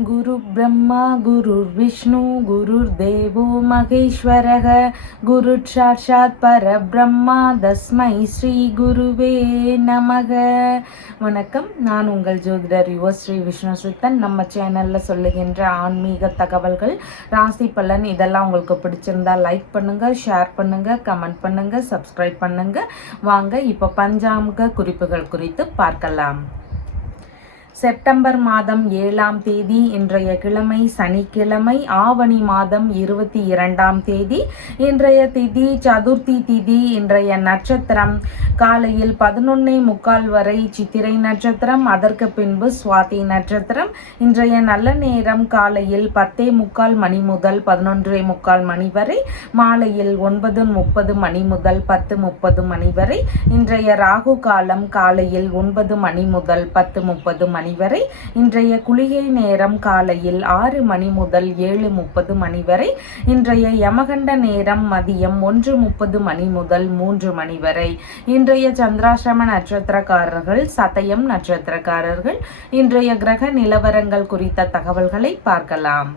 गुरु ब्रह्मा गुरुर्विष्णु गुरुर्देवो महेश्वरः गुरुसाक्षात् परब्रह्मा தஸ்மை ஸ்ரீ குருவே நமக. வணக்கம், நான் உங்கள் ஜோதிடர் யுவஸ்ரீ விஷ்ணு சித்தன். நம்ம சேனலில் சொல்லுகின்ற ஆன்மீக தகவல்கள், ராசி பலன் இதெல்லாம் உங்களுக்கு பிடிச்சிருந்தா லைக் பண்ணுங்கள், ஷேர் பண்ணுங்கள், கமெண்ட் பண்ணுங்கள், சப்ஸ்கிரைப் பண்ணுங்கள். வாங்க இப்போ பஞ்சாங்க குறிப்புகள் குறித்து பார்க்கலாம். செப்டம்பர் மாதம் 7ஆம் தேதி இன்றைய கிழமை சனிக்கிழமை, ஆவணி மாதம் 22ஆம் தேதி இன்றைய திதி சதுர்த்தி திதி. இன்றைய நட்சத்திரம் காலையில் 11:45 வரை சித்திரை நட்சத்திரம், அதற்கு பின்பு சுவாதி நட்சத்திரம். இன்றைய நல்ல நேரம் காலையில் 10:45 மணி முதல் 11:45 மணி வரை, மாலையில் 9:30 மணி முதல் 10:30 மணி வரை. இன்றைய ராகு காலம் காலையில் 9 மணி முதல் 10:30 மணி வரை. இன்றைய குளிகை நேரம் காலையில் 6 மணி முதல் 7:30 மணி வரை. இன்றைய யமகண்ட நேரம் மதியம் 1:30 மணி முதல் 3 மணி வரை. இன்றைய சந்திராசிரம நட்சத்திரக்காரர்கள் சதயம் நட்சத்திரக்காரர்கள். இன்றைய கிரக நிலவரங்கள் குறித்த தகவல்களை பார்க்கலாம்.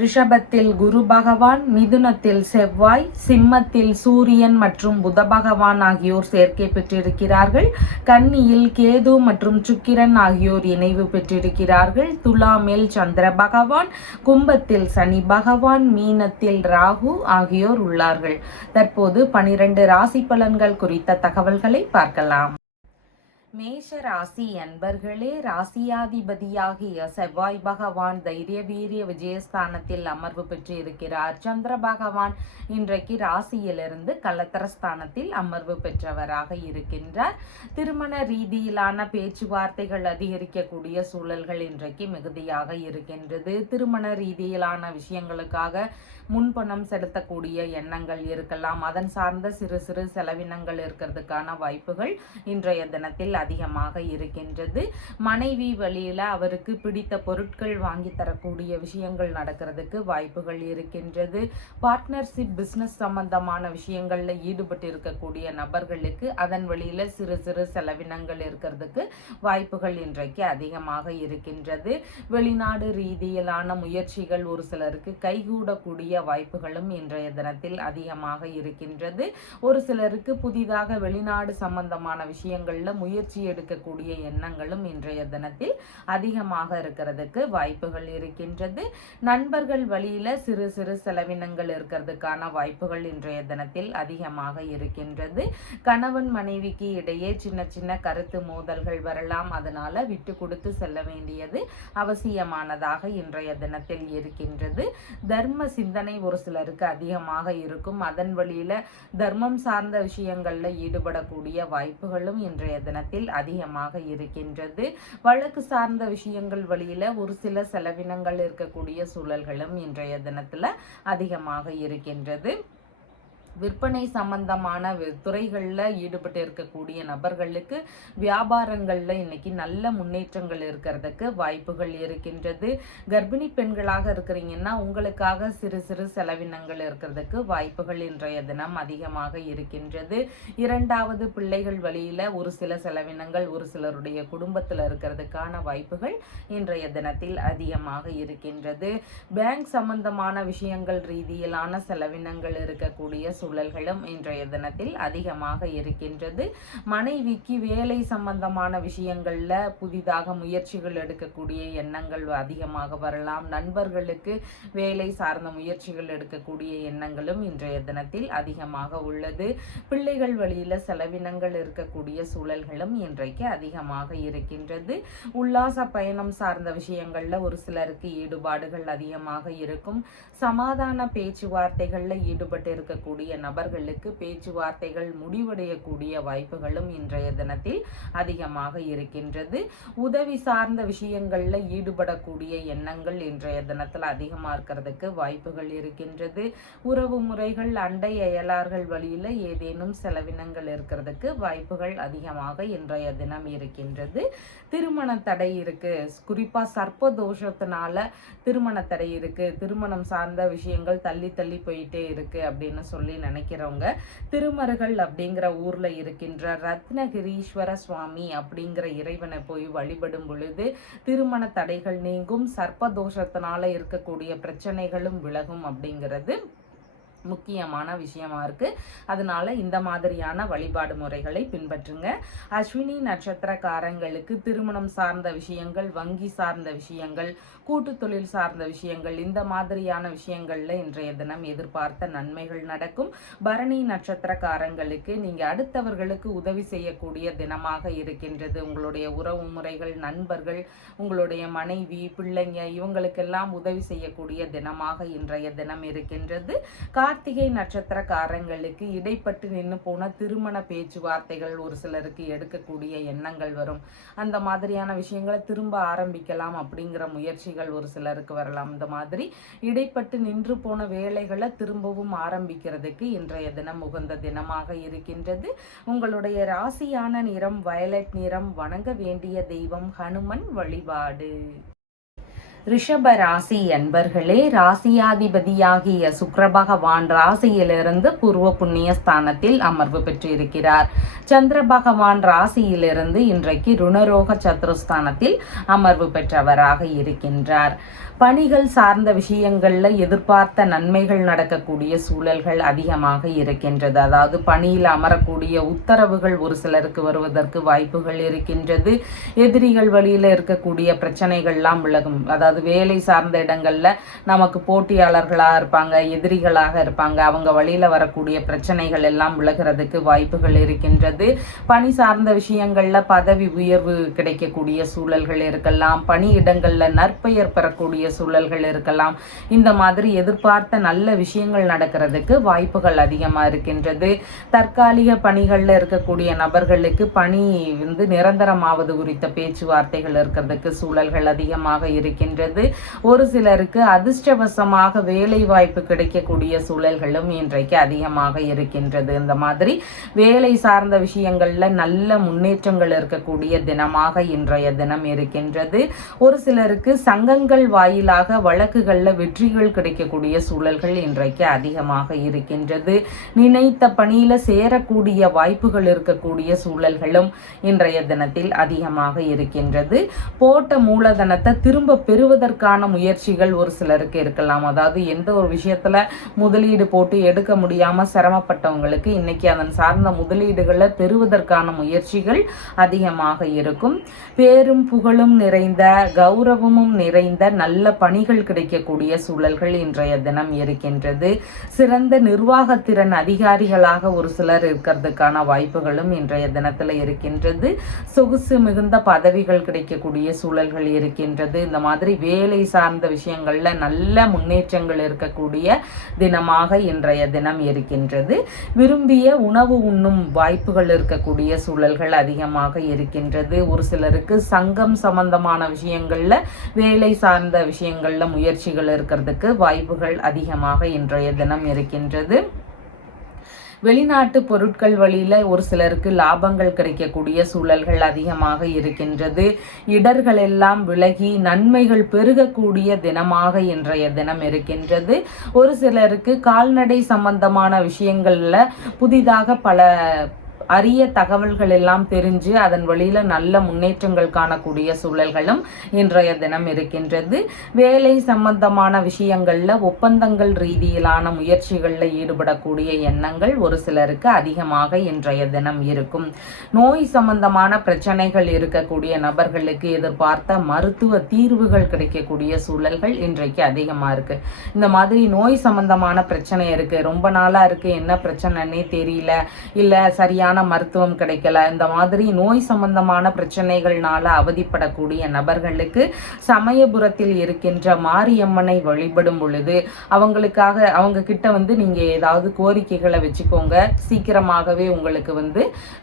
ரிஷபத்தில் குரு பகவான், மிதுனத்தில் செவ்வாய், சிம்மத்தில் சூரியன் மற்றும் புத பகவான் ஆகியோர் சேர்க்கை பெற்றிருக்கிறார்கள். கன்னியில் கேது மற்றும் சுக்கிரன் ஆகியோர் இணைவு பெற்றிருக்கிறார்கள். துலாமில் சந்திர பகவான், கும்பத்தில் சனி பகவான், மீனத்தில் ராகு ஆகியோர் உள்ளார்கள். தற்போது 12 ராசி பலன்கள் குறித்த தகவல்களை பார்க்கலாம். மேஷ ராசி அன்பர்களே, ராசியாதிபதியாகிய செவ்வாய் பகவான் தைரிய வீரிய விஜயஸ்தானத்தில் அமர்வு பெற்று இருக்கிறார். சந்திர பகவான் இன்றைக்கு ராசியிலிருந்து கலத்தரஸ்தானத்தில் அமர்வு பெற்றவராக இருக்கின்றார். திருமண ரீதியிலான பேச்சுவார்த்தைகள் அதிகரிக்கக்கூடிய சூழல்கள் இன்றைக்கு மிகுதியாக இருக்கின்றது. திருமண ரீதியிலான விஷயங்களுக்காக முன்பணம் செலுத்தக்கூடிய எண்ணங்கள் இருக்கலாம். அதன் சார்ந்த சிறு சிறு செலவினங்கள் இருக்கிறதுக்கான வாய்ப்புகள் இன்றைய தினத்தில் அதிகமாக இருக்கின்றது. மனைவி வழியில அவருக்கு பிடித்த பொருட்கள் வாங்கி தரக்கூடிய விஷயங்கள் நடக்கிறதுக்கு வாய்ப்புகள் இருக்கின்றது. பார்ட்னர்ஷிப் பிசினஸ் சம்பந்தமான விஷயங்கள்ல ஈடுபட்டு இருக்கக்கூடிய நபர்களுக்கு அதன் வழியில சிறு சிறு செலவினங்கள் இருக்கிறதுக்கு வாய்ப்புகள் இன்றைக்கு அதிகமாக இருக்கின்றது. வெளிநாடு ரீதியிலான முயற்சிகள் ஒரு சிலருக்கு கைகூடக்கூடிய வாய்ப்புகளும் இன்றைய தினத்தில் அதிகமாக இருக்கின்றது. ஒரு சிலருக்கு புதிதாக வெளிநாடு சம்பந்தமான விஷயங்கள்ல முயற்சி எடுக்கக்கூடிய எண்ணங்களும் இன்றைய தினத்தில் அதிகமாக இருக்கிறதுக்கு வாய்ப்புகள் இருக்கின்றது. நண்பர்கள் வழியில சிறு சிறு செலவினங்கள் இருக்கிறதுக்கான வாய்ப்புகள் இன்றைய தினத்தில் அதிகமாக இருக்கின்றது. கணவன் மனைவிக்கு இடையே சின்ன சின்ன கருத்து மோதல்கள் வரலாம். அதனால விட்டு கொடுத்து செல்ல வேண்டியது அவசியமானதாக இன்றைய தினத்தில் இருக்கின்றது. தர்ம சிந்தனை ஒரு சிலருக்கு அதிகமாக இருக்கும். அதன் வழியில தர்மம் சார்ந்த விஷயங்கள்ல ஈடுபடக்கூடிய வாய்ப்புகளும் இன்றைய தினத்தில் அதிகமாக இருக்கின்றது. வழக்கு சார்ந்த விஷயங்கள் வழியில ஒரு சில செலவினங்கள் இருக்கக்கூடிய சூழல்களும் இன்றைய தினத்துல அதிகமாக இருக்கின்றது. விற்பனை சம்பந்தமான துறைகளில் ஈடுபட்டு இருக்கக்கூடிய நபர்களுக்கு வியாபாரங்களில் இன்னைக்கு நல்ல முன்னேற்றங்கள் இருக்கிறதுக்கு வாய்ப்புகள் இருக்கின்றது. கர்ப்பிணி பெண்களாக இருக்கிறீங்கன்னா உங்களுக்காக சிறு சிறு செலவினங்கள் இருக்கிறதுக்கு வாய்ப்புகள் இன்றைய தினம் அதிகமாக இருக்கின்றது. இரண்டாவது பிள்ளைகள் வழியில ஒரு சில செலவினங்கள் ஒரு சிலருடைய குடும்பத்தில் இருக்கிறதுக்கான வாய்ப்புகள் இன்றைய தினத்தில் அதிகமாக இருக்கின்றது. பேங்க் சம்பந்தமான விஷயங்கள் ரீதியிலான செலவினங்கள் இருக்கக்கூடிய சூழல்களும் இன்றைய தினத்தில் அதிகமாக இருக்கின்றது. மனைவிக்கு வேலை சம்பந்தமான விஷயங்கள்ல புதிதாக முயற்சிகள் எடுக்கக்கூடிய எண்ணங்கள் அதிகமாக வரலாம். நண்பர்களுக்கு வேலை சார்ந்த முயற்சிகள் எடுக்கக்கூடிய எண்ணங்களும் இன்றைய தினத்தில் அதிகமாக உள்ளது. பிள்ளைகள் வழியில செலவினங்கள் இருக்கக்கூடிய சூழல்களும் இன்றைக்கு அதிகமாக இருக்கின்றது. உல்லாச பயணம் சார்ந்த விஷயங்கள்ல ஒரு சிலருக்கு ஈடுபாடுகள் அதிகமாக இருக்கும். சமாதான பேச்சுவார்த்தைகள்ல ஈடுபட்டு இருக்கக்கூடிய நபர்களுக்கு பேச்சுவார்த்தைகள் முடிவடையக்கூடிய வாய்ப்புகளும் இன்றைய தினத்தில் அதிகமாக இருக்கின்றது. உதவி சார்ந்த விஷயங்கள்ல ஈடுபடக்கூடிய எண்ணங்கள் இன்றைய தினத்தில் அதிகமாக இருக்கிறதுக்கு வாய்ப்புகள் இருக்கின்றது. உறவு முறைகள் அண்டை அயலார்கள் வழியில ஏதேனும் செலவினங்கள் இருக்கிறதுக்கு வாய்ப்புகள் அதிகமாக இன்றைய தினம் இருக்கின்றது. திருமண தடை இருக்கு, குறிப்பா சர்ப்ப தோஷத்தினால திருமண தடை இருக்கு, திருமணம் சார்ந்த விஷயங்கள் தள்ளி தள்ளி போயிட்டே இருக்கு அப்படின்னு சொல்லி நினைக்கிறவங்க திருமருகல் அப்படிங்கிற ஊர்ல இருக்கின்ற ரத்னகிரீஸ்வர சுவாமி அப்படிங்கிற இறைவனை போய் வழிபடும் பொழுது திருமண தடைகள் நீங்கும், சர்ப்பதோஷத்தினால இருக்கக்கூடிய பிரச்சனைகளும் விலகும் அப்படிங்கிறது முக்கியமான விஷயமா இருக்கு. அதனால இந்த மாதிரியான வழிபாடு முறைகளை பின்பற்றுங்க. அஸ்வினி நட்சத்திரக்காரங்களுக்கு திருமணம் சார்ந்த விஷயங்கள், வங்கி சார்ந்த விஷயங்கள், கூட்டு தொழில் சார்ந்த விஷயங்கள், இந்த மாதிரியான விஷயங்கள்ல இன்றைய தினம் எதிர்பார்த்த நன்மைகள் நடக்கும். பரணி நட்சத்திரக்காரங்களுக்கு நீங்க அடுத்தவர்களுக்கு உதவி செய்யக்கூடிய தினமாக இருக்கின்றது. உங்களுடைய உறவு முறைகள், நண்பர்கள், உங்களுடைய மனைவி, பிள்ளைங்க இவங்களுக்கெல்லாம் உதவி செய்யக்கூடிய தினமாக இன்றைய தினம் இருக்கின்றது. கார்த்திகை நட்சத்திரக்காரங்களுக்கு இடைப்பட்டு நின்று போன திருமண பேச்சுவார்த்தைகள் ஒரு சிலருக்கு எடுக்கக்கூடிய எண்ணங்கள் வரும். அந்த மாதிரியான விஷயங்களை திரும்ப ஆரம்பிக்கலாம் அப்படிங்கிற முயற்சிகள் ஒரு சிலருக்கு வரலாம். இந்த மாதிரி இடைப்பட்டு நின்று போன வேலைகளை திரும்பவும் ஆரம்பிக்கிறதுக்கு இன்றைய தினம் உகந்த தினமாக இருக்கின்றது. உங்களுடைய ராசியான நிறம் வயலட் நிறம். வணங்க வேண்டிய தெய்வம் ஹனுமன் வழிபாடு. ரிஷப ராசி அன்பர்களே, ராசியாதிபதியாகிய சுக்கிரபகவான் ராசியிலிருந்து பூர்வ புண்ணிய ஸ்தானத்தில் அமர்வு பெற்றிருக்கிறார். சந்திர பகவான் ராசியிலிருந்து இன்றைக்கு ருணரோக சத்துருஸ்தானத்தில் அமர்வு பெற்றவராக இருக்கின்றார். பணிகள் சார்ந்த விஷயங்கள்ல எதிர்பார்த்த நன்மைகள் நடக்கக்கூடிய சூழல்கள் அதிகமாக இருக்கின்றது. அதாவது பணியில் அமரக்கூடிய உத்தரவுகள் ஒரு சிலருக்கு வருவதற்கு வாய்ப்புகள் இருக்கின்றது. எதிரிகள் வழியில இருக்கக்கூடிய பிரச்சனைகள்லாம் விலகும். அதாவது வேலை சார்ந்த இடங்கள்ல நமக்கு போட்டியாளர்களாக இருப்பாங்க, எதிரிகளாக இருப்பாங்க, அவங்க வழியில வரக்கூடிய பிரச்சனைகள் எல்லாம் விலகிறதுக்கு வாய்ப்புகள் இருக்கின்றது. பணி சார்ந்த விஷயங்கள்ல பதவி உயர்வு கிடைக்கக்கூடிய சூழல்கள் இருக்கலாம். பணியிடங்கள்ல நற்பெயர் பெறக்கூடிய சூழல்கள் இருக்கலாம். இந்த மாதிரி எதிர்பார்த்த நல்ல விஷயங்கள் நடக்கிறதுக்கு வாய்ப்புகள் அதிகமா இருக்கின்றது. தற்காலிக பணிகள்ல இருக்கக்கூடிய நபர்களுக்கு பணி நிரந்தரமாவது குறித்த பேச்சுவார்த்தைகள் இருக்கிறதுக்கு சூழல்கள் அதிகமாக இருக்கின்றது. ஒரு சிலருக்கு அதிர்ஷ்டவசமாக வேலை வாய்ப்பு கிடைக்கக்கூடிய சூழல்களும் இன்றைக்கு அதிகமாக இருக்கின்றது. இந்த மாதிரி வேலை சார்ந்த விஷயங்கள்ல நல்ல முன்னேற்றங்கள் இருக்கக்கூடிய தினமாக இன்றைய தினம் இருக்கின்றது. ஒரு சிலருக்கு சங்கங்கள் வாயிலாக வழக்குகள்ல வெற்றிகள் கிடைக்கக்கூடிய சூழல்கள் இன்றைக்கு அதிகமாக இருக்கின்றது. நினைத்த பணியில சேரக்கூடிய வாய்ப்புகள் இருக்கக்கூடிய சூழல்களும் இன்றைய தினத்தில் அதிகமாக இருக்கின்றது. போட்ட மூலதனத்தை திரும்ப பெறுவதற்கான முயற்சிகள் ஒரு சிலருக்கு இருக்கலாம். அதாவது எந்த ஒரு விஷயத்துல முதலீடு போட்டு எடுக்க முடியாம சிரமப்பட்டவங்களுக்கு இன்னைக்கு அதன் சார்ந்த முதலீடுகளை பெறுவதற்கான முயற்சிகள் அதிகமாக இருக்கும். பேரும் புகழும் நிறைந்த, கௌரவமும் நிறைந்த நல்ல பணிகள் கிடைக்கக்கூடிய சூழல்கள் இன்றைய தினம் இருக்கின்றது. சிறந்த நிர்வாகத்திறன் அதிகாரிகளாக ஒரு சிலர் இருக்கிறதுக்கான வாய்ப்புகளும் இன்றைய தினத்துல இருக்கின்றது. சொகுசு மிகுந்த பதவிகள் கிடைக்கக்கூடிய சூழல்கள் இருக்கின்றது. இந்த மாதிரி வேலை சார்ந்த விஷயங்கள்ல நல்ல முன்னேற்றங்கள் இருக்கக்கூடிய தினமாக இன்றைய தினம் இருக்கின்றது. விரும்பிய உணவு உண்ணும் வாய்ப்புகள் இருக்கக்கூடிய சூழல்கள் அதிகமாக இருக்கின்றது. ஒரு சிலருக்கு சங்கம் சம்பந்தமான விஷயங்கள்ல, வேலை சார்ந்த விஷயங்கள்ல முயற்சிகள் இருக்கிறதுக்கு வாய்ப்புகள் அதிகமாக இன்றைய தினம் இருக்கின்றது. வெளிநாட்டு பொருட்கள் வழியில ஒரு சிலருக்கு லாபங்கள் கிடைக்கக்கூடிய சூழல்கள் அதிகமாக இருக்கின்றது. இடர்கள் எல்லாம் விலகி நன்மைகள் பெருகக்கூடிய தினமாக இன்றைய தினம் இருக்கின்றது. ஒரு சிலருக்கு கால்நடை சம்பந்தமான விஷயங்கள்ல புதிதாக பல அரிய தகவல்கள் எல்லாம் தெரிஞ்சு அதன் வழியில நல்ல முன்னேற்றங்கள் காணக்கூடிய சூழல்களும் இன்றைய தினம் இருக்கின்றது. வேலை சம்பந்தமான விஷயங்கள்ல ஒப்பந்தங்கள் ரீதியிலான முயற்சிகள்ல ஈடுபடக்கூடிய எண்ணங்கள் ஒரு சிலருக்கு அதிகமாக இன்றைய தினம் இருக்கும். நோய் சம்பந்தமான பிரச்சனைகள் இருக்கக்கூடிய நபர்களுக்கு எதிர்பார்த்த மருத்துவ தீர்வுகள் கிடைக்கக்கூடிய சூழல்கள் இன்றைக்கு அதிகமா இருக்கு. இந்த மாதிரி நோய் சம்பந்தமான பிரச்சனை இருக்கு, ரொம்ப நாளா இருக்கு, என்ன பிரச்சனைன்னே தெரியல, இல்ல சரியான மருத்துவம் கிடைக்கல, இந்த மாதிரி நோய் சம்பந்தமான பிரச்சனைகள்னால அவதிப்படக்கூடிய நபர்களுக்கு சமயபுரத்தில் இருக்கின்ற மாரியம்மனை வழிபடும் பொழுது அவங்களுக்காக அவங்க கிட்ட நீங்க ஏதாவது கோரிக்கைகளை வச்சுக்கோங்க. சீக்கிரமாகவே உங்களுக்கு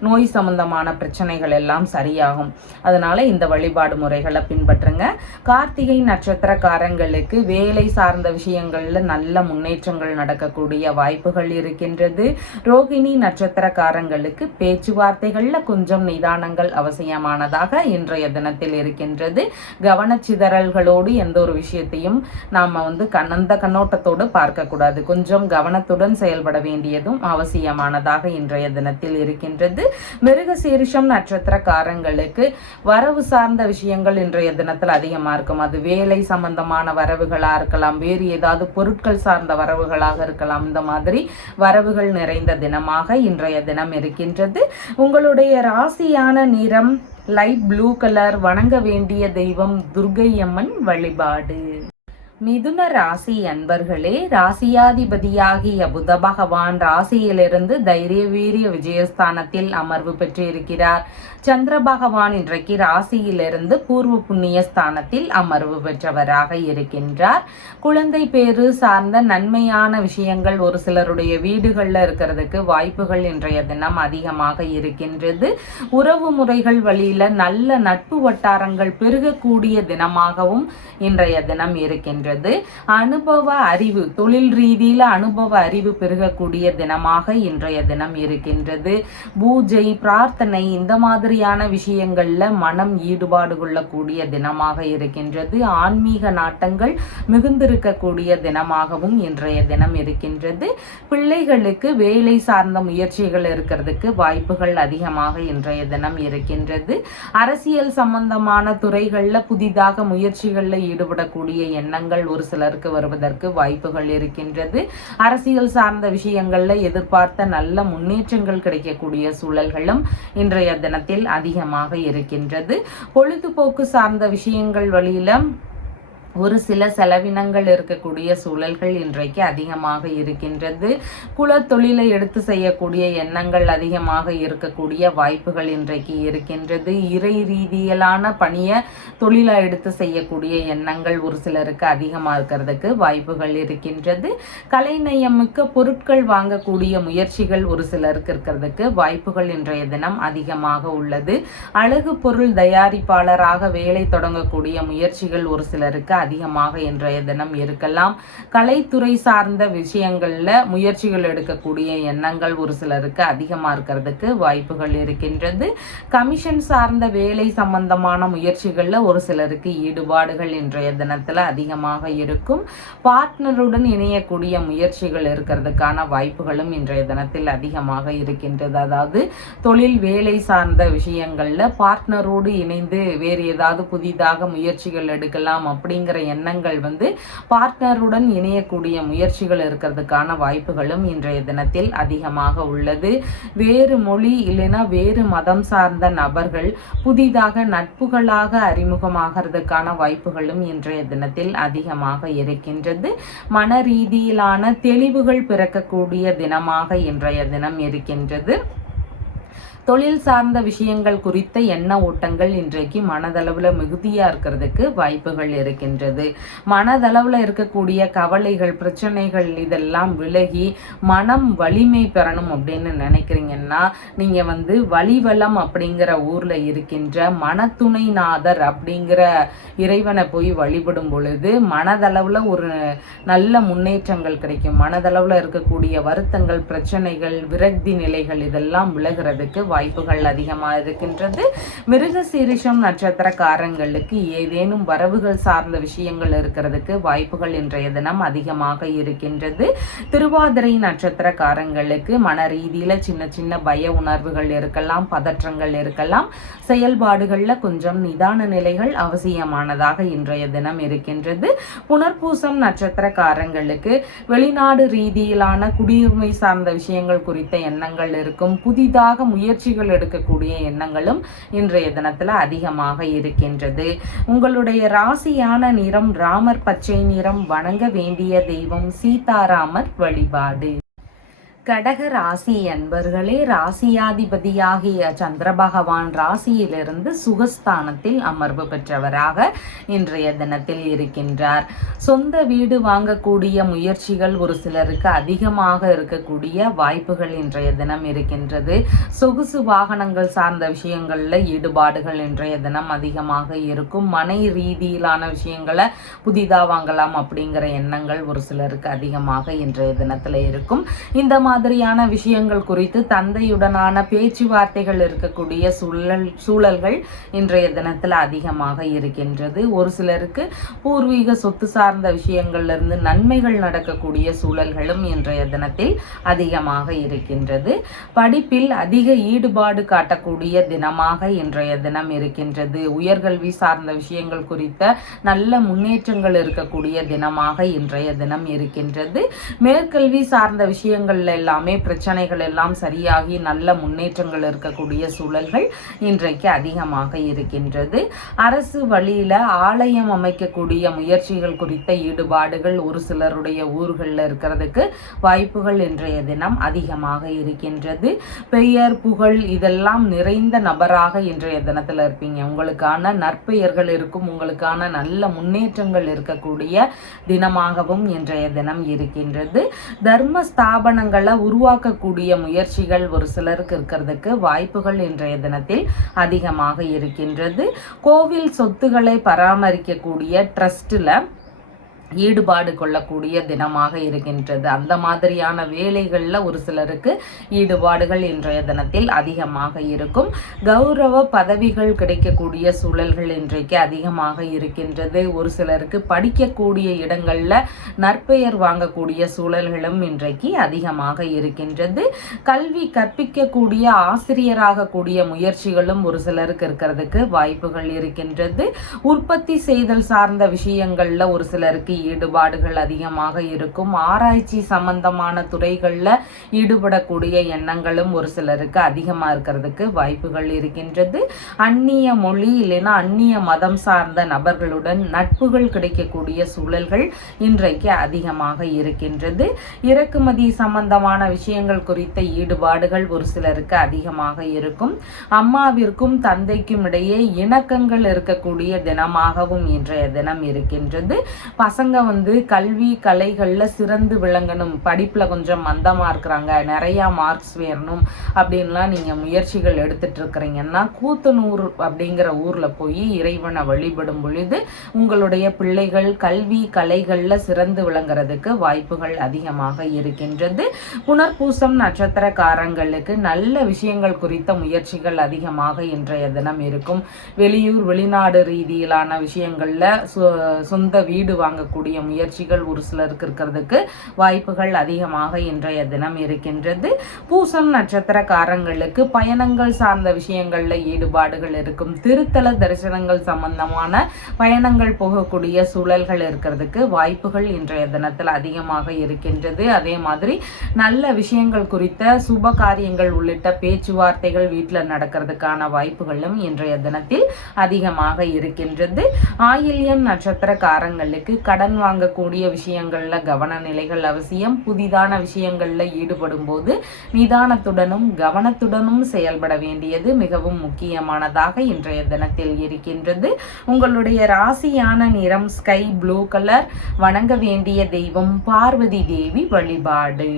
நோய் சம்பந்தமான பிரச்சனைகள் எல்லாம் சரியாகும். அதனால இந்த வழிபாடு முறைகளை பின்பற்றுங்க. கார்த்திகை நட்சத்திரக்காரங்களுக்கு வேலை சார்ந்த விஷயங்கள்ல நல்ல முன்னேற்றங்கள் நடக்கக்கூடிய வாய்ப்புகள் இருக்கின்றது. ரோகிணி நட்சத்திரக்காரங்களுக்கு சிலருக்கு பேச்சுவார்த்தைகள்ல கொஞ்சம் நிதானங்கள் அவசியமானதாக இன்றைய தினத்தில் இருக்கின்றது. கவனச்சிதறல்களோடு எந்த ஒரு விஷயத்தையும் நாம அந்த கண்ணோட்டத்தோடு பார்க்கக்கூடாது. கொஞ்சம் கவனத்துடன் செயல்பட வேண்டியதும் அவசியமானதாக இன்றைய தினத்தில் இருக்கின்றது. மிருகசீரிஷம் நட்சத்திரக்காரங்களுக்கு வரவு சார்ந்த விஷயங்கள் இன்றைய தினத்தில் அதிகமா இருக்கும். அது வேலை சம்பந்தமான வரவுகளா இருக்கலாம், வேறு ஏதாவது பொருட்கள் சார்ந்த வரவுகளாக இருக்கலாம். இந்த மாதிரி வரவுகள் நிறைந்த தினமாக இன்றைய தினம் இருக்கின்றது. உங்களுடைய ராசியான நிறம் லைட் ப்ளூ கலர். வணங்க வேண்டிய தெய்வம் துர்க்கை அம்மன் வழிபாடு. மிதுன ராசி அன்பர்களே, ராசியாதிபதியாகிய புத பகவான் ராசியிலிருந்து தைரிய வீரிய விஜயஸ்தானத்தில் அமர்வு பெற்றிருக்கிறார். சந்திர பகவான் இன்றைக்கு ராசியிலிருந்து பூர்வ புண்ணிய ஸ்தானத்தில் அமர்வு பெற்றவராக இருக்கின்றார். குழந்தை பேரு சார்ந்த நன்மையான விஷயங்கள் ஒரு சிலருடைய வீடுகளில் இருக்கிறதுக்கு வாய்ப்புகள் இன்றைய தினம் அதிகமாக இருக்கின்றது. உறவு முறைகள் வழியில நல்ல நட்பு வட்டாரங்கள் பெருகக்கூடிய தினமாகவும் இன்றைய தினம் இருக்கின்றது. அனுபவ அறிவு, தொழில் ரீதியில அனுபவ அறிவு பெருகக்கூடிய தினமாக இன்றைய தினம் இருக்கின்றது. பூஜை, பிரார்த்தனை இந்த மாதிரியான விஷயங்கள்ல மனம் ஈடுபாடு கொள்ளக்கூடிய தினமாக இருக்கின்றது. ஆன்மீக நாட்டங்கள் மிகுந்திருக்கக்கூடிய தினமாகவும் இன்றைய தினம் இருக்கின்றது. பிள்ளைகளுக்கு வேலை சார்ந்த முயற்சிகள் இருக்கிறதுக்கு வாய்ப்புகள் அதிகமாக இன்றைய தினம் இருக்கின்றது. அரசியல் சம்பந்தமான துறைகள்ல புதிதாக முயற்சிகள்ல ஈடுபடக்கூடிய எண்ணங்கள் ஒரு சிலருக்கு வருவதற்கு வாய்ப்புகள் இருக்கின்றது. அரசியல் சார்ந்த விஷயங்கள்ல எதிர்பார்த்த நல்ல முன்னேற்றங்கள் கிடைக்கக்கூடிய சூழல்களும் இன்றைய தினத்தில் அதிகமாக இருக்கின்றது. பொழுதுபோக்கு சார்ந்த விஷயங்கள் வழியில ஒரு சில செலவினங்கள் இருக்கக்கூடிய சூழல்கள் இன்றைக்கு அதிகமாக இருக்கின்றது. குல தொழிலை எடுத்து செய்யக்கூடிய எண்ணங்கள் அதிகமாக இருக்கக்கூடிய வாய்ப்புகள் இன்றைக்கு இருக்கின்றது. இறை ரீதியிலான பணியை தொழிலை எடுத்து செய்யக்கூடிய எண்ணங்கள் ஒரு சிலருக்கு அதிகமாக இருக்கிறதுக்கு வாய்ப்புகள் இருக்கின்றது. கலைநயமிக்க பொருட்கள் வாங்கக்கூடிய முயற்சிகள் ஒரு சிலருக்கு இருக்கிறதுக்கு வாய்ப்புகள் இன்றைய தினம் அதிகமாக உள்ளது. அழகு பொருள் தயாரிப்பாளராக வேலை தொடங்கக்கூடிய முயற்சிகள் ஒரு சிலருக்கு அதிகமாக இன்றைய தினம் இருக்கலாம். கலைத்துறை சார்ந்த விஷயங்கள்ல முயற்சிகள் எடுக்கக்கூடிய எண்ணங்கள் ஒரு சிலருக்கு அதிகமா இருக்கிறதுக்கு வாய்ப்புகள் இருக்கின்றது. கமிஷன் சார்ந்த வேலை சம்பந்தமான முயற்சிகள்ல ஒரு சிலருக்கு ஈடுபாடுகள் இன்றைய தினத்துல அதிகமாக இருக்கும். பார்ட்னருடன் இணையக்கூடிய முயற்சிகள் இருக்கிறதுக்கான வாய்ப்புகளும் இன்றைய தினத்தில் அதிகமாக இருக்கின்றது. அதாவது தொழில் வேலை சார்ந்த விஷயங்கள்ல பார்ட்னரோடு இணைந்து வேறு ஏதாவது புதிதாக முயற்சிகள் எடுக்கலாம் அப்படிங்கிற எண்ணங்கள் பார்ட்னருடன் இணையக்கூடிய முயற்சிகள் இருக்கிறதுக்கான வாய்ப்புகளும் இன்றைய தினத்தில் அதிகமாக உள்ளது. வேறு மொழி இல்லைன்னா வேறு மதம் சார்ந்த நபர்கள் புதிதாக நட்புகளாக அறிமுகமாகிறதுக்கான வாய்ப்புகளும் இன்றைய தினத்தில் அதிகமாக இருக்கின்றது. மன ரீதியிலான தெளிவுகள் பிறக்கக்கூடிய தினமாக இன்றைய தினம் இருக்கின்றது. தொழில் சார்ந்த விஷயங்கள் குறித்த எண்ண ஓட்டங்கள் இன்றைக்கு மனதளவில் மிகுதியாக இருக்கிறதுக்கு வாய்ப்புகள் இருக்கின்றது. மனதளவில் இருக்கக்கூடிய கவலைகள், பிரச்சனைகள் இதெல்லாம் விலகி மனம் வலிமை பெறணும் அப்படின்னு நினைக்கிறீங்கன்னா நீங்கள் வலிவலம் அப்படிங்கிற ஊரில் இருக்கின்ற மனத்துணைநாதர் அப்படிங்கிற இறைவனை போய் வழிபடும் பொழுது மனதளவில் ஒரு நல்ல முன்னேற்றங்கள் கிடைக்கும். மனதளவில் இருக்கக்கூடிய வருத்தங்கள், பிரச்சனைகள், விரக்தி நிலைகள் இதெல்லாம் விலகிறதுக்கு வாய்ப்புகள் அதிகமாக இருக்கின்றது. மிருகசீரிஷம் நட்சத்திரக்காரங்களுக்கு ஏதேனும் வரவுகள் சார்ந்த விஷயங்கள் இருக்கிறதுக்கு வாய்ப்புகள் இன்றைய தினம் அதிகமாக இருக்கின்றது. திருவாதிரை நட்சத்திரக்காரங்களுக்கு மன ரீதியில சின்ன சின்ன பய உணர்வுகள் இருக்கலாம், பதற்றங்கள் இருக்கலாம். செயல்பாடுகள்ல கொஞ்சம் நிதான நிலைகள் அவசியமானதாக இன்றைய தினம் இருக்கின்றது. புனர்பூசம் நட்சத்திரக்காரங்களுக்கு வெளிநாடு ரீதியிலான குடியுரிமை சார்ந்த விஷயங்கள் குறித்த எண்ணங்கள் இருக்கும். புதிதாக முயற்சிகள் எடுக்கக்கூடிய எண்ணங்களும் இன்றைய தினத்துல அதிகமாக இருக்கின்றது. உங்களுடைய ராசியான நிறம் ராமர் பச்சை நிறம். வணங்க வேண்டிய தெய்வம் சீதாராமர் வழிபாடு. கடக ராசி அன்பர்களே, ராசியாதிபதியாகிய சந்திர பகவான் ராசியிலிருந்து சுகஸ்தானத்தில் அமர்வு பெற்றவராக இன்றைய தினத்தில் இருக்கின்றார். சொந்த வீடு வாங்கக்கூடிய முயற்சிகள் ஒரு சிலருக்கு அதிகமாக இருக்கக்கூடிய வாய்ப்புகள் இன்றைய தினம் இருக்கின்றது. சொகுசு வாகனங்கள் சார்ந்த விஷயங்கள்ல ஈடுபாடுகள் இன்றைய தினம் அதிகமாக இருக்கும். மனை ரீதியிலான விஷயங்களை புதிதாக வாங்கலாம் அப்படிங்கிற எண்ணங்கள் ஒரு சிலருக்கு அதிகமாக இன்றைய தினத்துல இருக்கும். இந்த மாதிரியான விஷயங்கள் குறித்து தந்தையுடனான பேச்சுவார்த்தைகள் இருக்கக்கூடிய சூழல்கள் இன்றைய தினத்தில் அதிகமாக இருக்கின்றது. ஒரு சிலருக்கு பூர்வீக சொத்து சார்ந்த விஷயங்கள்ல இருந்து நன்மைகள் நடக்கக்கூடிய சூழல்களும் இன்றைய தினத்தில் அதிகமாக இருக்கின்றது. படிப்பில் அதிக ஈடுபாடு காட்டக்கூடிய தினமாக இன்றைய தினம் இருக்கின்றது. உயர்கல்வி சார்ந்த விஷயங்கள் குறித்த நல்ல முன்னேற்றங்கள் இருக்கக்கூடிய தினமாக இன்றைய தினம் இருக்கின்றது. மேற்கல்வி சார்ந்த விஷயங்கள்ல எல்லாமே பிரச்சனைகள் எல்லாம் சரியாகி நல்ல முன்னேற்றங்கள் இருக்கக்கூடிய சூழல்கள் இன்றைக்கு அதிகமாக இருக்கின்றது. அரசு வழியில ஆலயம் அமைக்கக்கூடிய முயற்சிகள் குறித்த ஈடுபாடுகள் ஒரு சிலருடைய ஊர்களில் இருக்கிறதுக்கு வாய்ப்புகள் இன்றைய தினம் அதிகமாக இருக்கின்றது. பெயர் புகழ் இதெல்லாம் நிறைந்த நபராக இன்றைய தினத்தில் இருப்பீங்க. உங்களுக்கான நற்பெயர்கள் இருக்கும், உங்களுக்கான நல்ல முன்னேற்றங்கள் இருக்கக்கூடிய தினமாகவும் இன்றைய தினம் இருக்கின்றது. தர்ம ஸ்தாபனங்களை உருவாக்கக்கூடிய முயற்சிகள் ஒரு சிலருக்கு இருக்கிறதுக்கு வாய்ப்புகள் இன்றைய தினத்தில் அதிகமாக இருக்கின்றது. கோவில் சொத்துக்களை பராமரிக்கக்கூடிய ட்ரஸ்ட்ல ஈடுபாடு கொள்ளக்கூடிய தினமாக இருக்கின்றது. அந்த மாதிரியான வேலைகளில் ஒரு சிலருக்கு ஈடுபாடுகள் இன்றைய தினத்தில் அதிகமாக இருக்கும். கௌரவ பதவிகள் கிடைக்கக்கூடிய சூழல்கள் இன்றைக்கு அதிகமாக இருக்கின்றது. ஒரு சிலருக்கு படிக்கக்கூடிய இடங்களில் நற்பெயர் வாங்கக்கூடிய சூழல்களும் இன்றைக்கு அதிகமாக இருக்கின்றது. கல்வி கற்பிக்கக்கூடிய ஆசிரியராக கூடிய முயற்சிகளும் ஒரு சிலருக்கு இருக்கிறதுக்கு வாய்ப்புகள் இருக்கின்றது. உற்பத்தி செய்தல் சார்ந்த விஷயங்கள்ல ஒரு சிலருக்கு ஈடுபாடுகள் அதிகமாக இருக்கும். ஆராய்ச்சி சம்பந்தமான துறைகளில் ஈடுபடக்கூடிய எண்ணங்களும் ஒரு சிலருக்கு அதிகமாக இருக்கிறதுக்கு வாய்ப்புகள் இருக்கின்றது. அந்நிய மொழி இல்லைன்னா அந்நிய மதம் சார்ந்த நபர்களுடன் நட்புகள் கிடைக்கக்கூடிய சூழல்கள் இன்றைக்கு அதிகமாக இருக்கின்றது. இறக்குமதி சம்பந்தமான விஷயங்கள் குறித்த ஈடுபாடுகள் ஒரு சிலருக்கு அதிகமாக இருக்கும். அம்மாவிற்கும் தந்தைக்கும் இடையே இணக்கங்கள் இருக்கக்கூடிய தினமாகவும் இன்றைய தினம் இருக்கின்றது. பசங்க கல்வி கலைகள்ல சிறந்து விளங்கணும், படிப்புல கொஞ்சம் மந்தமா இருக்கிறாங்க, நிறைய மார்க்ஸ் வேணும் அப்படின்லாம் நீங்க முயற்சிகள் எடுத்துட்டு இருக்கிறீங்கன்னா கூத்தனூர் அப்படிங்கிற ஊர்ல போய் இறைவனை வழிபடும் பொழுது உங்களுடைய பிள்ளைகள் கல்வி கலைகள்ல சிறந்து விளங்குறதுக்கு வாய்ப்புகள் அதிகமாக இருக்கின்றது. புனர்பூசம் நட்சத்திரக்காரங்களுக்கு நல்ல விஷயங்கள் குறித்த முயற்சிகள் அதிகமாக இன்றைய தினம் இருக்கும். வெளியூர் வெளிநாடு ரீதியிலான விஷயங்கள்ல சொந்த வீடு வாங்கக்கூடிய முயற்சிகள் ஒரு சிலருக்கு இருக்கிறதுக்கு வாய்ப்புகள் அதிகமாக இன்றைய தினம் இருக்கின்றது. பூசம் நட்சத்திரக்காரங்களுக்கு பயணங்கள் சார்ந்த விஷயங்கள்ல ஈடுபாடுகள் இருக்கும். திருத்தல தரிசனங்கள் சம்பந்தமான பயணங்கள் போகக்கூடிய சூழல்கள் இருக்கிறதுக்கு வாய்ப்புகள் இன்றைய தினத்தில் அதிகமாக இருக்கின்றது. அதே மாதிரி நல்ல விஷயங்கள் குறித்த சுப காரியங்கள் உள்ளிட்ட பேச்சுவார்த்தைகள் வீட்டில் நடக்கிறதுக்கான வாய்ப்புகளும் இன்றைய தினத்தில் அதிகமாக இருக்கின்றது. ஆயில்யம் நட்சத்திரக்காரங்களுக்கு கடன் வாங்கக்கூடிய விஷயங்கள்ல கவன நிலைகள் அவசியம். புதிதான விஷயங்கள்ல ஈடுபடும் போது நிதானத்துடனும் கவனத்துடனும் செயல்பட வேண்டியது மிகவும் முக்கியமானதாக இன்றைய தினத்தில் இருக்கின்றது. உங்களுடைய ராசியான நிறம் ஸ்கை ப்ளூ கலர். வணங்க வேண்டிய தெய்வம் பார்வதி தேவி வழிபாடு.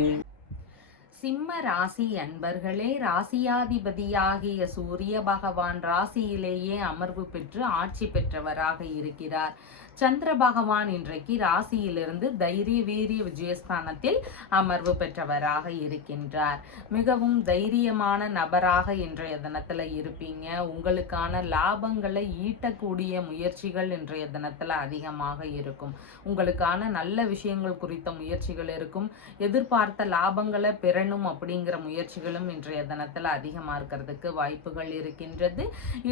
சிம்ம ராசி அன்பர்களே, ராசியாதிபதியாகிய சூரிய பகவான் ராசியிலேயே அமர்வு பெற்று ஆட்சி பெற்றவராக இருக்கிறார். சந்திர பகவான் இன்றைக்கு ராசியிலிருந்து தைரிய வீரிய விஜயஸ்தானத்தில் அமர்வு பெற்றவராக இருக்கின்றார். மிகவும் தைரியமான நபராக இன்றைய தினத்துல இருப்பீங்க. உங்களுக்கான லாபங்களை ஈட்டக்கூடிய முயற்சிகள் இன்றைய தினத்துல அதிகமாக இருக்கும். உங்களுக்கான நல்ல விஷயங்கள் குறித்த முயற்சிகள் இருக்கும். எதிர்பார்த்த லாபங்களை பெறணும் அப்படிங்கிற முயற்சிகளும் இன்றைய தினத்துல அதிகமா இருக்கிறதுக்கு வாய்ப்புகள் இருக்கின்றது.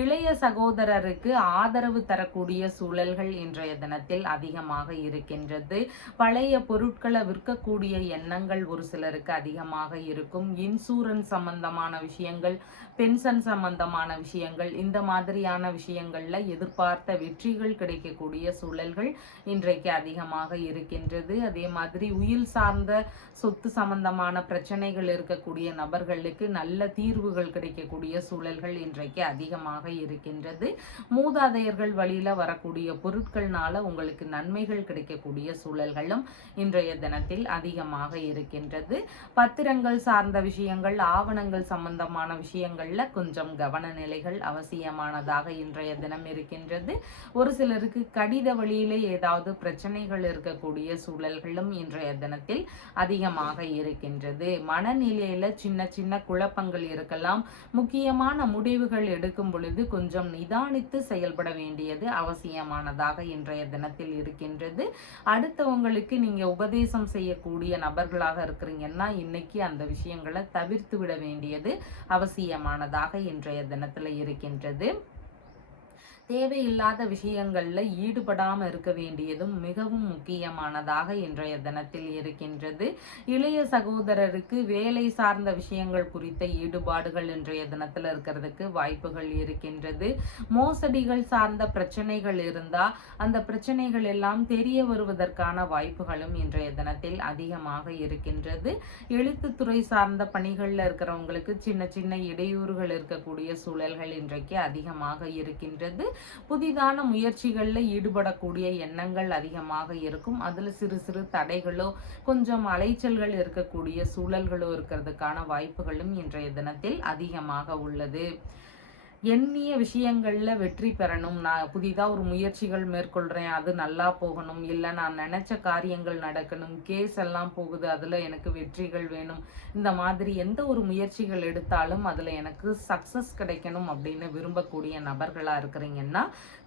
இளைய சகோதரருக்கு ஆதரவு தரக்கூடிய சூழல்கள் இன்றைய தினத்தில் அதிகமாக இருக்கின்றது. பழைய பொருட்களை விற்கக்கூடிய எண்ணங்கள் ஒரு சிலருக்கு அதிகமாக இருக்கும். இன்சூரன்ஸ் சம்பந்தமான விஷயங்கள், பென்ஷன் சம்பந்தமான விஷயங்கள், இந்த மாதிரியான விஷயங்கள்ல எதிர்பார்த்த வெற்றிகள் கிடைக்கக்கூடிய சூழல்கள் இன்றைக்கு அதிகமாக இருக்கின்றது. அதே மாதிரி உயிர் சார்ந்த சொத்து சம்பந்தமான பிரச்சனைகள் இருக்கக்கூடிய நபர்களுக்கு நல்ல தீர்வுகள் கிடைக்கக்கூடிய சூழல்கள் இன்றைக்கு அதிகமாக இருக்கின்றது. மூதாதையர்கள் வழியில வரக்கூடிய பொருட்கள்னால உங்களுக்கு நன்மைகள் கிடைக்கக்கூடிய சூழல்களும் இன்றைய தினத்தில் அதிகமாக இருக்கின்றது. பத்திரங்கள் சார்ந்த விஷயங்கள், ஆவணங்கள் சம்பந்தமான விஷயங்கள்ல கொஞ்சம் கவன நிலைகள் அவசியமானதாக இன்றைய தினம் இருக்கின்றது. ஒரு சிலருக்கு கடித வழியிலே ஏதாவது பிரச்சனைகள் இருக்கக்கூடிய சூழல்களும் இன்றைய தினத்தில் அதிகமாக இருக்கின்றது. மனநிலையில சின்ன சின்ன குழப்பங்கள் இருக்கலாம். முக்கியமான முடிவுகள் எடுக்கும் பொழுது கொஞ்சம் நிதானித்து செயல்பட வேண்டியது அவசியமானதாக இன்றைய தினத்தில் இருக்கின்றது. அடுத்தவங்களுக்கு நீங்க உபதேசம் செய்யக்கூடிய நபர்களாக இருக்கிறீங்கன்னா இன்னைக்கு அந்த விஷயங்களை தவிர்த்து விட வேண்டியது அவசியமானதாக இன்றைய தினத்துல இருக்கின்றது. தேவையில்லாத விஷயங்கள்ல ஈடுபடாம இருக்க வேண்டியதும் மிகவும் முக்கியமானதாக இன்றைய தினத்தில் இருக்கின்றது. இளைய சகோதரருக்கு வேலை சார்ந்த விஷயங்கள் குறித்த ஈடுபாடுகள் இன்றைய தினத்துல இருக்கிறதுக்கு வாய்ப்புகள் இருக்கின்றது. மோசடிகள் சார்ந்த பிரச்சனைகள் இருந்தா அந்த பிரச்சனைகள் எல்லாம் தெரிய வருவதற்கான வாய்ப்புகளும் இன்றைய தினத்தில் அதிகமாக இருக்கின்றது. எழுத்துத்துறை சார்ந்த பணிகள்ல இருக்கிறவங்களுக்கு சின்ன சின்ன இடையூறுகள் இருக்கக்கூடிய சூழல்கள் இன்றைக்கு அதிகமாக இருக்கின்றது. புதிதான முயற்சிகள்ல ஈடுபடக்கூடிய எண்ணங்கள் அதிகமாக இருக்கும். அதுல சிறு சிறு தடைகளோ கொஞ்சம் அலைச்சல்கள் இருக்கக்கூடிய சூழல்களோ இருக்கிறதுக்கான வாய்ப்புகளும் இன்றைய தினத்தில் அதிகமாக உள்ளது. எண்ணிய விஷயங்கள்ல வெற்றி பெறணும், நான் புதிதா ஒரு முயற்சிகள் மேற்கொள்றேன், அது நல்லா போகணும், இல்லை நான் நினைச்ச காரியங்கள் நடக்கணும், கேஸ் எல்லாம் போகுது, அதுல எனக்கு வெற்றிகள் வேணும், இந்த மாதிரி எந்த ஒரு முயற்சிகள் எடுத்தாலும் அதுல எனக்கு சக்சஸ் கிடைக்கணும் அப்படின்னு விரும்பக்கூடிய நபர்களா இருக்கிறீங்கன்னா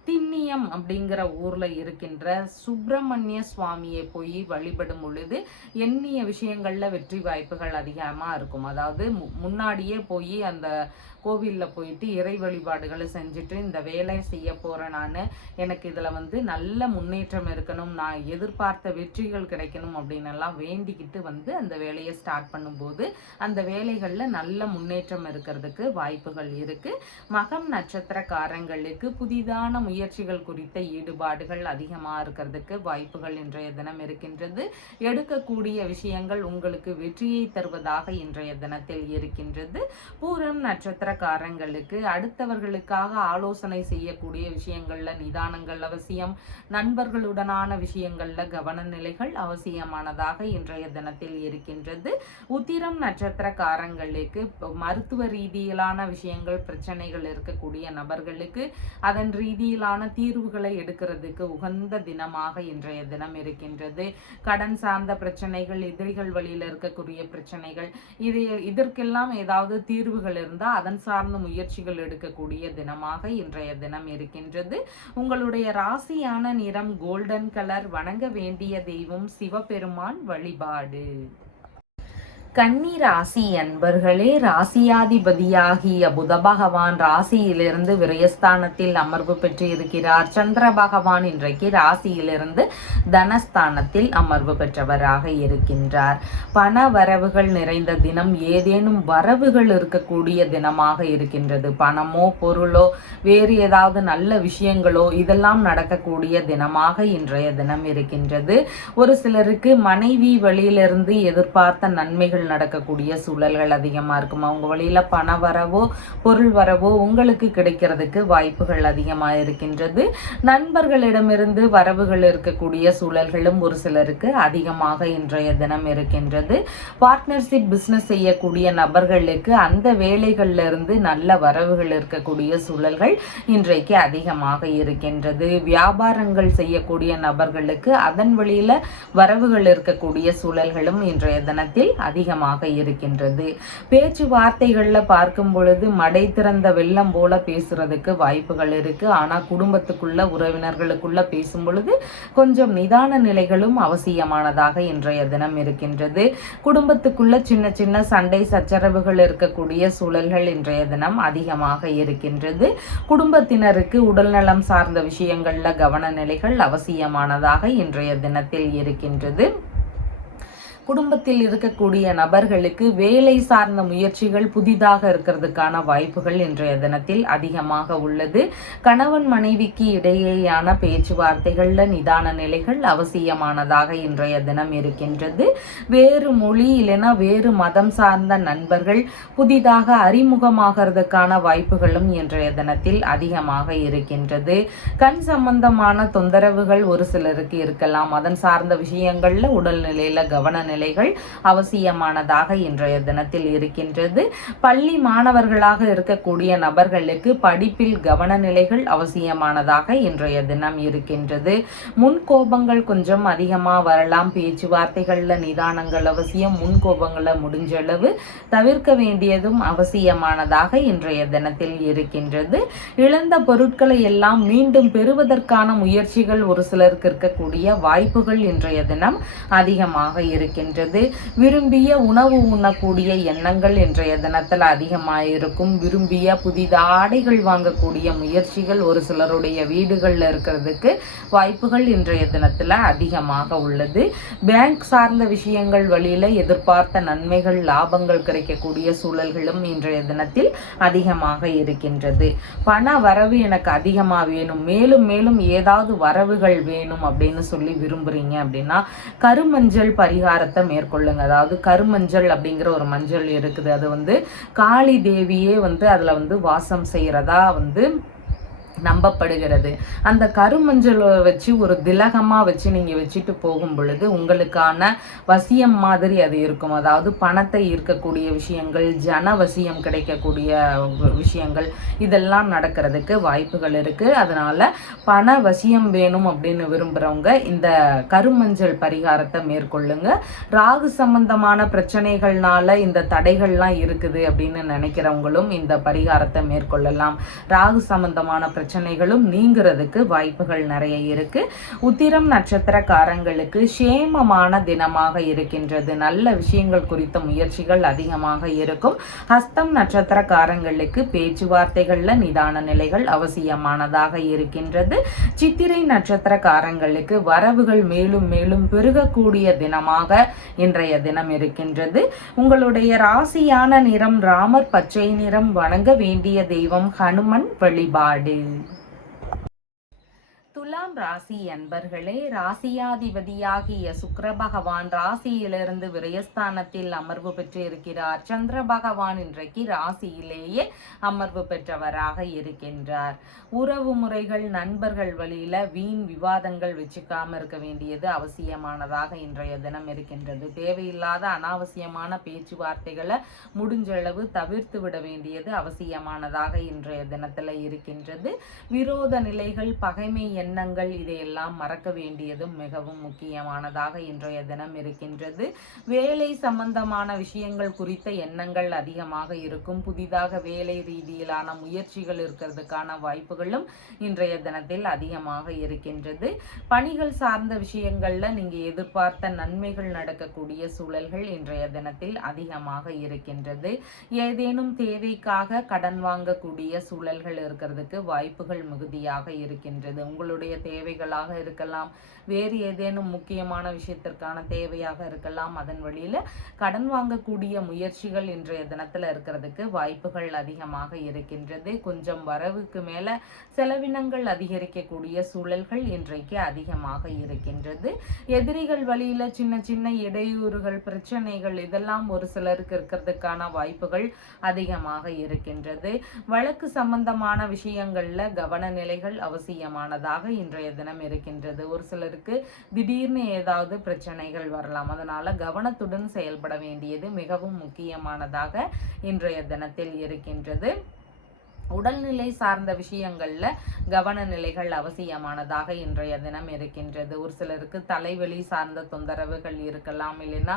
திண்ணியம் அப்படிங்கிற ஊர்ல இருக்கின்ற சுப்பிரமணிய சுவாமியை போய் வழிபடும் பொழுது எண்ணிய விஷயங்கள்ல வெற்றி வாய்ப்புகள் அதிகமா இருக்கும். அதாவது முன்னாடியே போய் அந்த கோவில்ல போயிட்டு இறை வழிபாடுகளை செஞ்சுட்டு இந்த வேலை செய்ய போறேன், நான் எனக்கு இதுல நல்ல முன்னேற்றம் இருக்கணும், நான் எதிர்பார்த்த வெற்றிகள் கிடைக்கணும் அப்படின்னு எல்லாம் வேண்டிக்கிட்டு அந்த வேலையை ஸ்டார்ட் பண்ணும்போது அந்த வேலைகள்ல நல்ல முன்னேற்றம் இருக்கிறதுக்கு வாய்ப்புகள் இருக்கு. மகம் நட்சத்திரக்காரங்களுக்கு புதிதான முயற்சிகள் குறித்த ஈடுபாடுகள் அதிகமா இருக்கிறதுக்கு வாய்ப்புகள் இன்றைய தினம் இருக்கின்றது. எடுக்கக்கூடிய விஷயங்கள் உங்களுக்கு வெற்றியை தருவதாக இன்றைய தினத்தில் இருக்கின்றது. பூரம் நட்சத்திரக்காரங்களுக்கு அடுத்தவர்களுக்காக ஆலோசனை செய்யக்கூடிய விஷயங்கள்ல நிதானங்கள் அவசியம். நண்பர்களுடனான விஷயங்கள்ல கவன நிலைகள் அவசியமானதாக இன்றைய தினத்தில் இருக்கின்றது. உத்திரம் நட்சத்திரக்காரங்களுக்கு மருத்துவ ரீதியிலான விஷயங்கள் பிரச்சனைகள் இருக்கக்கூடிய நபர்களுக்கு அதன் ரீதியிலான தீர்வுகளை எடுக்கிறதுக்கு உகந்த தினமாக இன்றைய தினம் இருக்கின்றது. கடன் சார்ந்த பிரச்சனைகள், எதிரிகள் வழியில இருக்கக்கூடிய பிரச்சனைகள், இதற்கெல்லாம் ஏதாவது தீர்வுகள் இருந்தா அதன் சார்ந்த முயற்சிகள் எடுக்கக்கூடிய தினமாக இன்றைய தினம் இருக்கின்றது. உங்களுடைய ராசியான நிறம் கோல்டன் கலர். வணங்க வேண்டிய தெய்வம் சிவபெருமான் வழிபாடு. கன்னி ராசி அன்பர்களே, ராசியாதிபதியாகிய புத பகவான் ராசியிலிருந்து விரயஸ்தானத்தில் அமர்வு பெற்று இருக்கிறார். சந்திர பகவான் இன்றைக்கு ராசியிலிருந்து தனஸ்தானத்தில் அமர்வு பெற்றவராக இருக்கின்றார். பண வரவுகள் நிறைந்த தினம், ஏதேனும் வரவுகள் இருக்கக்கூடிய தினமாக இருக்கின்றது. பணமோ பொருளோ வேறு ஏதாவது நல்ல விஷயங்களோ இதெல்லாம் நடக்கக்கூடிய தினமாக இன்றைய தினம் இருக்கின்றது. ஒரு சிலருக்கு மனைவி வழியிலிருந்து எதிர்பார்த்த நன்மைகள் நடக்கக்கூடிய சூழல்கள் அதிகமா இருக்கும். அவங்க வழியில பண வரவோ பொருள் வரவோ உங்களுக்கு கிடைக்கிறதுக்கு வாய்ப்புகள் அதிகமா இருக்கின்றது. நண்பர்களிடமிருந்து வரவுகள் இருக்கக்கூடிய சூழல்களும் ஒரு சிலருக்கு அதிகமாக இன்றைய தினம் இருக்கின்றது. பார்ட்னர்ஷிப் பிசினஸ் செய்யக்கூடிய நபர்களுக்கு அந்த வேலைகள்ல இருந்து நல்ல வரவுகள் இருக்கக்கூடிய சூழல்கள் இன்றைக்கு அதிகமாக இருக்கின்றது. வியாபாரங்கள் செய்யக்கூடிய நபர்களுக்கு அதன் வழியில வரவுகள் இருக்கக்கூடிய சூழல்களும் இன்றைய தினத்தில் அதிகமாக இருக்கின்றது. பேச்சுவார்த்தைகள்ல பார்க்கும் பொழுது மடை திறந்த வெள்ளம் போல பேசுறதுக்கு வாய்ப்புகள் இருக்கு. ஆனா குடும்பத்துக்குள்ள உறவினர்களுக்குள்ள பேசும் பொழுது கொஞ்சம் நிதான நிலைகளும் அவசியமானதாக இன்றைய தினம் இருக்கின்றது. குடும்பத்துக்குள்ள சின்ன சின்ன சண்டை சச்சரவுகள் இருக்கக்கூடிய சூழல்கள் இன்றைய தினம் அதிகமாக இருக்கின்றது. குடும்பத்தினருக்கு உடல்நலம் சார்ந்த விஷயங்கள்ல கவன நிலைகள் அவசியமானதாக இன்றைய தினத்தில் இருக்கின்றது. குடும்பத்தில் இருக்கக்கூடிய நபர்களுக்கு வேலை சார்ந்த முயற்சிகள் புதிதாக இருக்கிறதுக்கான வாய்ப்புகள் இன்றைய தினத்தில் அதிகமாக உள்ளது. கணவன் மனைவிக்கு இடையேயான பேச்சுவார்த்தைகள்ல நிதான நிலைகள் அவசியமானதாக இன்றைய தினம் இருக்கின்றது. வேறு மொழி இல்லைன்னா வேறு மதம் சார்ந்த நண்பர்கள் புதிதாக அறிமுகமாகிறதுக்கான வாய்ப்புகளும் இன்றைய தினத்தில் அதிகமாக இருக்கின்றது. கண் சம்பந்தமான தொந்தரவுகள் ஒரு சிலருக்கு இருக்கலாம். அதன் சார்ந்த விஷயங்கள்ல உடல்நிலையில கவன நிலைகள் அவசியமானதாக இன்றைய தினத்தில் இருக்கின்றது. பள்ளி மாணவர்களாக இருக்கக்கூடிய நபர்களுக்கு படிப்பில் கவன நிலைகள் அவசியமானதாக இன்றைய தினம் இருக்கின்றது. முன்கோபங்கள் கொஞ்சம் அதிகமாக வரலாம். பேச்சுவார்த்தைகளில் நிதானங்கள் அவசியம். முன்கோபங்களை முடிஞ்சளவு தவிர்க்க வேண்டியதும் அவசியமானதாக இன்றைய தினத்தில் இருக்கின்றது. இழந்த பொருட்களை எல்லாம் மீண்டும் பெறுவதற்கான முயற்சிகள் ஒரு சிலருக்கு இருக்கக்கூடிய வாய்ப்புகள் இன்றைய தினம் அதிகமாக இருக்கின்றது. விரும்பிய உணவு உண்ணக்கூடிய எண்ணங்கள் இன்றைய தினத்தில் அதிகமாக இருக்கும். விரும்பிய புதித ஆடைகள் வாங்கக்கூடிய முயற்சிகள் ஒரு சிலருடைய வீடுகளில் இருக்கிறதுக்கு வாய்ப்புகள் இன்றைய தினத்தில் அதிகமாக உள்ளது. பேங்க் சார்ந்த விஷயங்கள் வழியில் எதிர்பார்த்த நன்மைகள் லாபங்கள் கிடைக்கக்கூடிய சூழல்களும் இன்றைய தினத்தில் அதிகமாக இருக்கின்றது. பண வரவு எனக்கு அதிகமாக வேணும், மேலும் மேலும் ஏதாவது வரவுகள் வேணும் அப்படின்னு சொல்லி விரும்புறீங்க அப்படின்னா கருமஞ்சள் பரிகாரத்தை மேற்கொள்ளுங்க. அதாவது கருமஞ்சள் அப்படிங்கிற ஒரு மஞ்சள் இருக்குது. அது காளி தேவியே அதில் வாசம் செய்கிறதா நம்பப்படுகிறது. அந்த கருமஞ்சளை வச்சு ஒரு திலகமாக வச்சு நீங்கள் வச்சுட்டு போகும் பொழுது உங்களுக்கான வசியம் மாதிரி அது இருக்கும். அதாவது பணத்தை ஈர்க்கக்கூடிய விஷயங்கள், ஜன வசியம் கிடைக்கக்கூடிய விஷயங்கள் இதெல்லாம் நடக்கிறதுக்கு வாய்ப்புகள் இருக்குது. அதனால் பண வசியம் வேணும் அப்படின்னு விரும்புகிறவங்க இந்த கருமஞ்சள் பரிகாரத்தை மேற்கொள்ளுங்க. ராகு சம்பந்தமான பிரச்சனைகள்னால இந்த தடைகள்லாம் இருக்குது அப்படின்னு நினைக்கிறவங்களும் இந்த பரிகாரத்தை மேற்கொள்ளலாம். ராகு சம்பந்தமான பிரச்சனைகளும் நீங்கிறதுக்கு வாய்ப்புகள் நிறைய இருக்கு. உத்திரம் நட்சத்திரக்காரங்களுக்கு சேமமான தினமாக இருக்கின்றது. நல்ல விஷயங்கள் குறித்த முயற்சிகள் அதிகமாக இருக்கும். ஹஸ்தம் நட்சத்திரக்காரங்களுக்கு பேச்சுவார்த்தைகள்ல நிதான நிலைகள் அவசியமானதாக இருக்கின்றது. சித்திரை நட்சத்திரக்காரங்களுக்கு வரவுகள் மேலும் மேலும் பெருகக்கூடிய தினமாக இன்றைய தினம் இருக்கின்றது. உங்களுடைய ராசியான நிறம் ராமர் பச்சை நிறம். வணங்க வேண்டிய தெய்வம் ஹனுமன் வழிபாடு. துலாம் ராசி அன்பர்களே, ராசியாதிபதியாகிய சுக்கிர பகவான் ராசியிலிருந்து விரயஸ்தானத்தில் அமர்வு பெற்று இருக்கிறார். சந்திர பகவான் இன்றைக்கு ராசியிலேயே அமர்வு பெற்றவராக இருக்கின்றார். உறவு முறைகள், நண்பர்கள் வழியில வீண் விவாதங்கள் வச்சுக்காம இருக்க வேண்டியது அவசியமானதாக இன்றைய தினம் இருக்கின்றது. தேவையில்லாத அனாவசியமான பேச்சுவார்த்தைகளை முடிஞ்சளவு தவிர்த்து விட வேண்டியது அவசியமானதாக இன்றைய தினத்துல இருக்கின்றது. விரோத நிலைகள், பகைமை எண்ணங்கள் இதையெல்லாம் மறக்க வேண்டியதும் மிகவும் முக்கியமானதாக இன்றைய தினம் இருக்கின்றது. வேலை சம்பந்தமான விஷயங்கள் குறித்த எண்ணங்கள் அதிகமாக இருக்கும். புதிதாக வேலை ரீதியிலான முயற்சிகள் இருக்கிறதுக்கான வாய்ப்புகளும் இன்றைய தினத்தில் அதிகமாக இருக்கின்றது. பணிகள் சார்ந்த விஷயங்கள்ல நீங்க எதிர்பார்த்த நன்மைகள் நடக்கக்கூடிய சூழல்கள் இன்றைய தினத்தில் அதிகமாக இருக்கின்றது. ஏதேனும் தேவைக்காக கடன் வாங்கக்கூடிய சூழல்கள் இருக்கிறதுக்கு வாய்ப்புகள் மிகுதியாக இருக்கின்றது. உங்களுடைய தேவைகளாக இருக்கலாம், வேறு ஏதேனும் முக்கியமான விஷயத்திற்கான தேவையாக இருக்கலாம். அதன் வழியில கடன் வாங்கக்கூடிய முயற்சிகள் இன்றைய தினத்துல இருக்கிறதுக்கு வாய்ப்புகள் அதிகமாக இருக்கின்றது. கொஞ்சம் வரவுக்கு மேல செலவினங்கள் அதிகரிக்கக்கூடிய சூழல்கள் இன்றைக்கு அதிகமாக இருக்கின்றது. எதிரிகள் வழியில சின்ன சின்ன இடையூறுகள், பிரச்சனைகள் இதெல்லாம் ஒரு சிலருக்கு இருக்கிறதுக்கான வாய்ப்புகள் அதிகமாக இருக்கின்றது. வழக்கு சம்பந்தமான விஷயங்கள்ல கவன நிலைகள் அவசியமானதாக இன்றைய தினம் இருக்கின்றது. ஒரு சிலருக்கு திடீர்னு ஏதாவது பிரச்சனைகள் வரலாம். அதனால கவனத்துடன் செயல்பட வேண்டியது மிகவும் முக்கியமானதாக இன்றைய தினத்தில் இருக்கின்றது. உடல்நிலை சார்ந்த விஷயங்கள்ல கவன நிலைகள் அவசியமானதாக இன்றைய தினம் இருக்கின்றது. ஒரு சிலருக்கு தலைவலி சார்ந்த தொந்தரவுகள் இருக்கலாம், இல்லைன்னா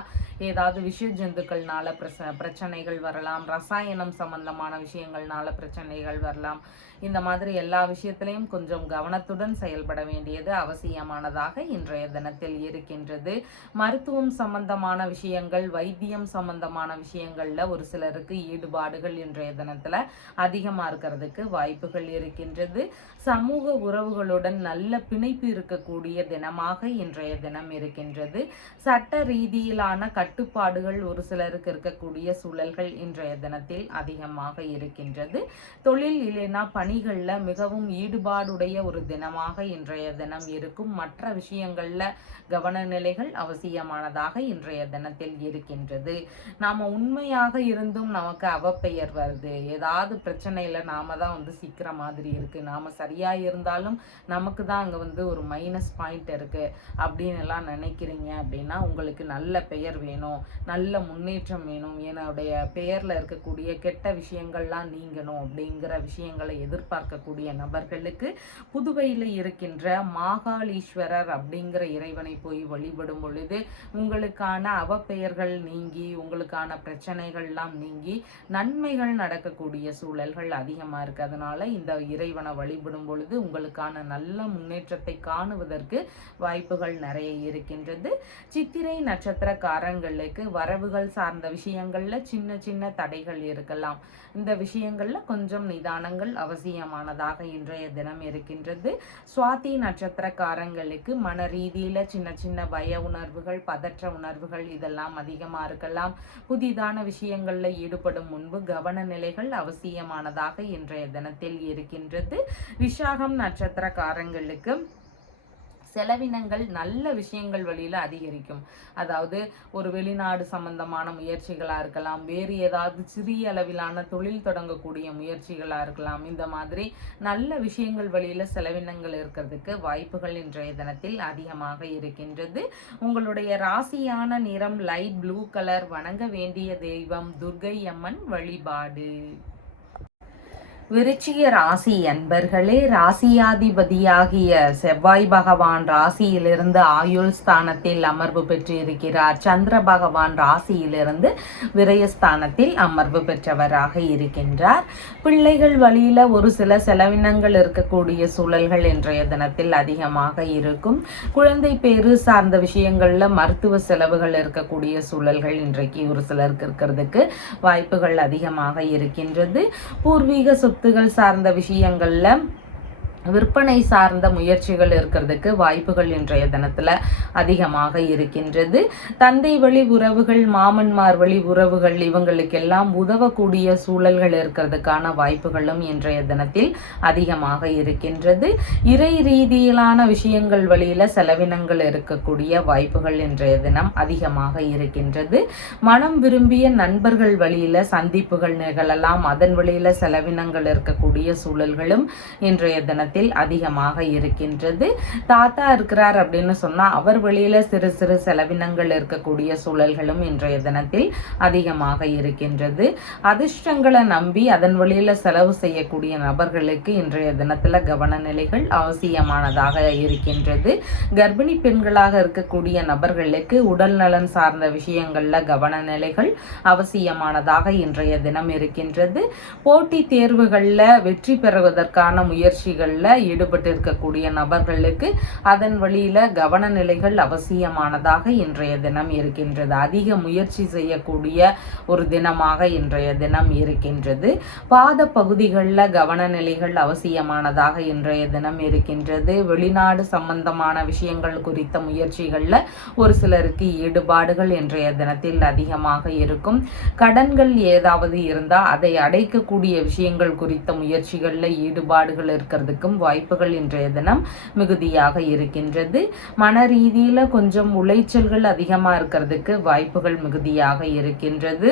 ஏதாவது விஷ ஜந்துக்கள்னால பிரச்சனைகள் வரலாம், ரசாயனம் சம்பந்தமான விஷயங்கள்னால பிரச்சனைகள் வரலாம். இந்த மாதிரி எல்லா விஷயத்திலையும் கொஞ்சம் கவனத்துடன் செயல்பட வேண்டியது அவசியமானதாக இன்றைய தினத்தில் இருக்கின்றது. மருத்துவம் சம்பந்தமான விஷயங்கள், வைத்தியம் சம்பந்தமான விஷயங்கள்ல ஒரு சிலருக்கு ஈடுபாடுகள் இன்றைய தினத்துல அதிகமா இருக்கிறதுக்கு வாய்ப்புகள் இருக்கின்றது. சமூக உறவுகளுடன் நல்ல பிணைப்பு இருக்கக்கூடிய தினமாக இன்றைய தினம் இருக்கின்றது. சட்ட ரீதியிலான கட்டுப்பாடுகள் ஒரு சிலருக்கு இருக்கக்கூடிய சூழல்கள் இன்றைய தினத்தில் அதிகமாக இருக்கின்றது. தொழில் இல்லைனா பணிகள்ல மிகவும் ஈடுபாடுடைய ஒரு தினமாக இன்றைய தினம் இருக்கும். மற்ற விஷயங்கள்ல கவன நிலைகள் அவசியமானதாக இன்றைய தினத்தில் இருக்கின்றது. நாம உண்மையாக இருந்தும் நமக்கு அவப்பெயர் வருது, ஏதாவது பிரச்சனையில நாம தான் வந்து சிக்கிற மாதிரி இருக்குது. நாம் சரியாக இருந்தாலும் நமக்கு தான் அங்கே வந்து ஒரு மைனஸ் பாயிண்ட் இருக்குது அப்படின்னு எல்லாம் நினைக்கிறீங்க அப்படின்னா உங்களுக்கு நல்ல பெயர் வேணும், நல்ல முன்னேற்றம் வேணும், என்னுடைய பெயரில் இருக்கக்கூடிய கெட்ட விஷயங்கள்லாம் நீங்கணும் அப்படிங்கிற விஷயங்களை எதிர்பார்க்கக்கூடிய நபர்களுக்கு புதுவையில் இருக்கின்ற மாகாளீஸ்வரர் அப்படிங்கிற இறைவனை போய் வழிபடும் பொழுது உங்களுக்கான அவப்பெயர்கள் நீங்கி உங்களுக்கான பிரச்சனைகள்லாம் நீங்கி நன்மைகள் நடக்கக்கூடிய சூழல்கள் அதிகமாக இருக்குது. அதனால இந்த இறைவனை வழிபடும் பொழுது உங்களுக்கான நல்ல முன்னேற்றத்தை காணுவதற்கு வாய்ப்புகள் நிறைய இருக்கின்றது. சித்திரை நட்சத்திரக்காரங்களுக்கு வரவுகள் சார்ந்த விஷயங்கள்ல சின்ன சின்ன தடைகள் இருக்கலாம். இந்த விஷயங்கள்ல கொஞ்சம் நிதானங்கள் அவசியமானதாக இன்றைய தினம் இருக்கின்றது. சுவாதி நட்சத்திரக்காரங்களுக்கு மன ரீதியில சின்ன சின்ன பய உணர்வுகள், பதற்ற உணர்வுகள் இதெல்லாம் அதிகமா இருக்கலாம். புதிதான விஷயங்கள்ல ஈடுபடும் முன்பு கவன நிலைகள் அவசியமானதாக இன்றைய தினத்தில் இருக்கின்றது. விசாகம் நட்சத்திரக்காரங்களுக்கு செலவினங்கள் நல்ல விஷயங்கள் வழியில் அதிகரிக்கும். அதாவது ஒரு வெளிநாடு சம்பந்தமான முயற்சிகளாக இருக்கலாம், வேறு ஏதாவது சிறிய அளவிலான தொழில் தொடங்கக்கூடிய முயற்சிகளாக இருக்கலாம். இந்த மாதிரி நல்ல விஷயங்கள் வழியில் செலவினங்கள் இருக்கிறதுக்கு வாய்ப்புகள் இன்றைய தினத்தில் அதிகமாக இருக்கின்றது. உங்களுடைய ராசியான நிறம் லைட் ப்ளூ கலர். வணங்க வேண்டிய தெய்வம் துர்க்கை அம்மன் வழிபாடு. விருச்சிக ராசி அன்பர்களே, ராசியாதிபதியாகிய செவ்வாய் பகவான் ராசியிலிருந்து ஆயுள் ஸ்தானத்தில் அமர்வு பெற்று இருக்கிறார். சந்திர பகவான் ராசியிலிருந்து விரயஸ்தானத்தில் அமர்வு பெற்றவராக இருக்கின்றார். பிள்ளைகள் வழியில ஒரு சில செலவினங்கள் இருக்கக்கூடிய சூழல்கள் இன்றைய தினத்தில் அதிகமாக இருக்கும். குழந்தை பேரு சார்ந்த விஷயங்கள்ல மருத்துவ செலவுகள் இருக்கக்கூடிய சூழல்கள் இன்றைக்கு ஒரு சிலருக்கு இருக்கிறதுக்கு வாய்ப்புகள் அதிகமாக இருக்கின்றது. பூர்வீக சொத்துகள் சார்ந்த விஷயங்கள்ல விற்பனை சார்ந்த முயற்சிகள் இருக்கிறதுக்கு வாய்ப்புகள் இன்றைய தினத்துல அதிகமாக இருக்கின்றது. தந்தை வழி உறவுகள், மாமன்மார் வழி உறவுகள் இவங்களுக்கெல்லாம் உதவக்கூடிய சூழல்கள் இருக்கிறதுக்கான வாய்ப்புகளும் இன்றைய தினத்தில் அதிகமாக இருக்கின்றது. இறை ரீதியிலான விஷயங்கள் வழியில செலவினங்கள் இருக்கக்கூடிய வாய்ப்புகள் இன்றைய தினம் அதிகமாக இருக்கின்றது. மனம் விரும்பிய நண்பர்கள் வழியில சந்திப்புகள் நிகழலாம். அதன் வழியில செலவினங்கள் இருக்கக்கூடிய சூழல்களும் இன்றைய தினத்தில் அதிகமாக இருக்கின்றது. தாத்தா இருக்கிறார் அப்படின்னு சொன்னா அவர் வழியில சிறு சிறு செலவினங்கள் இருக்கக்கூடிய சூழல்களும் இன்றைய தினத்தில் அதிகமாக இருக்கின்றது. அதிர்ஷ்டங்களை நம்பி அதன் வழியில செலவு செய்யக்கூடிய நபர்களுக்கு இன்றைய தினத்துல கவன நிலைகள் அவசியமானதாக இருக்கின்றது. கர்ப்பிணி பெண்களாக இருக்கக்கூடிய நபர்களுக்கு உடல் நலன் சார்ந்த விஷயங்கள்ல கவன நிலைகள் அவசியமானதாக இன்றைய தினம் இருக்கின்றது. போட்டி தேர்வுகள்ல வெற்றி பெறுவதற்கான முயற்சிகள் ஈடுபட்டு இருக்கக்கூடிய நபர்களுக்கு அதன் வழியில கவன நிலைகள் அவசியமானதாக இன்றைய தினம் இருக்கின்றது. அதிக முயற்சி செய்யக்கூடிய ஒரு தினமாக இன்றைய தினம் இருக்கின்றது. பாத பகுதிகளில் கவன நிலைகள் அவசியமானதாக இன்றைய தினம் இருக்கின்றது. வெளிநாடு சம்பந்தமான விஷயங்கள் குறித்த முயற்சிகள்ல ஒரு சிலருக்கு ஈடுபாடுகள் இன்றைய தினத்தில் அதிகமாக இருக்கும். கடன்கள் ஏதாவது இருந்தால் அதை அடைக்கக்கூடிய விஷயங்கள் குறித்த முயற்சிகள்ல ஈடுபாடுகள் இருக்கிறதுக்கும் வாய்ப்புகள் இன்றைய தினம் மிகுதியாக இருக்கின்றது. மன ரீதியில கொஞ்சம் உளைச்சல்கள் அதிகமா இருக்கிறதுக்கு வாய்ப்புகள் மிகுதியாக இருக்கின்றது.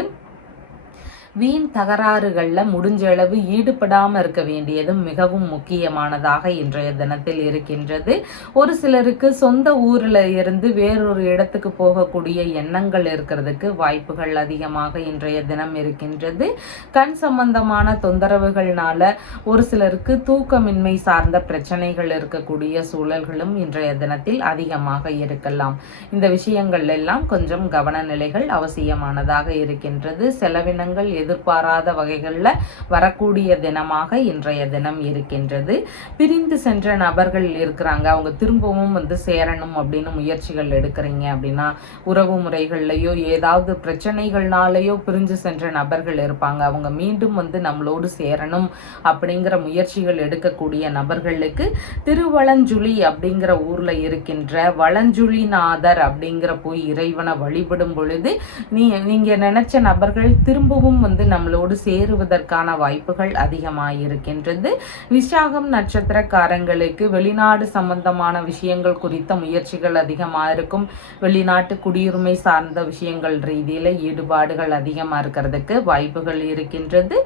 வீண் தகராறுகளில் முடிஞ்ச அளவு ஈடுபடாமல் இருக்க வேண்டியதும் மிகவும் முக்கியமானதாக இன்றைய தினத்தில் இருக்கின்றது. ஒரு சிலருக்கு சொந்த ஊரில் இருந்து வேறொரு இடத்துக்கு போகக்கூடிய எண்ணங்கள் இருக்கிறதுக்கு வாய்ப்புகள் அதிகமாக இன்றைய தினம் இருக்கின்றது. கண் சம்பந்தமான தொந்தரவுகள்னால ஒரு சிலருக்கு தூக்கமின்மை சார்ந்த பிரச்சனைகள் இருக்கக்கூடிய சூழல்களும் இன்றைய தினத்தில் அதிகமாக இருக்கலாம். இந்த விஷயங்கள் எல்லாம் கொஞ்சம் கவன நிலைகள் அவசியமானதாக இருக்கின்றது. செலவினங்கள் எதிர்பாராத வகைகளில் வரக்கூடிய தினமாக இன்றைய தினம் இருக்கின்றது. பிரிந்து சென்ற நபர்கள் இருக்கிறாங்க, அவங்க திரும்பவும் சேரணும் அப்படின்னு முயற்சிகள் எடுக்கிறீங்க அப்படின்னா உறவு முறைகள்லையோ ஏதாவது பிரச்சனைகள்னாலேயோ பிரிஞ்சு சென்ற நபர்கள் இருப்பாங்க. அவங்க மீண்டும் நம்மளோடு சேரணும் அப்படிங்கிற முயற்சிகள் எடுக்கக்கூடிய நபர்களுக்கு திருவளஞ்சுழி அப்படிங்கிற ஊர்ல இருக்கின்ற வளஞ்சுழிநாதர் அப்படிங்கிற போய் இறைவனை வழிபடும் பொழுது நீங்க நினைச்ச நபர்கள் திரும்பவும் நம்மளோடு சேருவதற்கான வாய்ப்புகள் அதிகமாக இருக்கின்றது. விசாகம் நட்சத்திரக்காரங்களுக்கு வெளிநாடு சம்பந்தமான விஷயங்கள் குறித்த முயற்சிகள் அதிகமாக இருக்கும். வெளிநாட்டு குடியுரிமை சார்ந்த விஷயங்கள் ரீதியில் ஈடுபாடுகள் அதிகமாக இருக்கிறதுக்கு வாய்ப்புகள் இருக்கின்றது.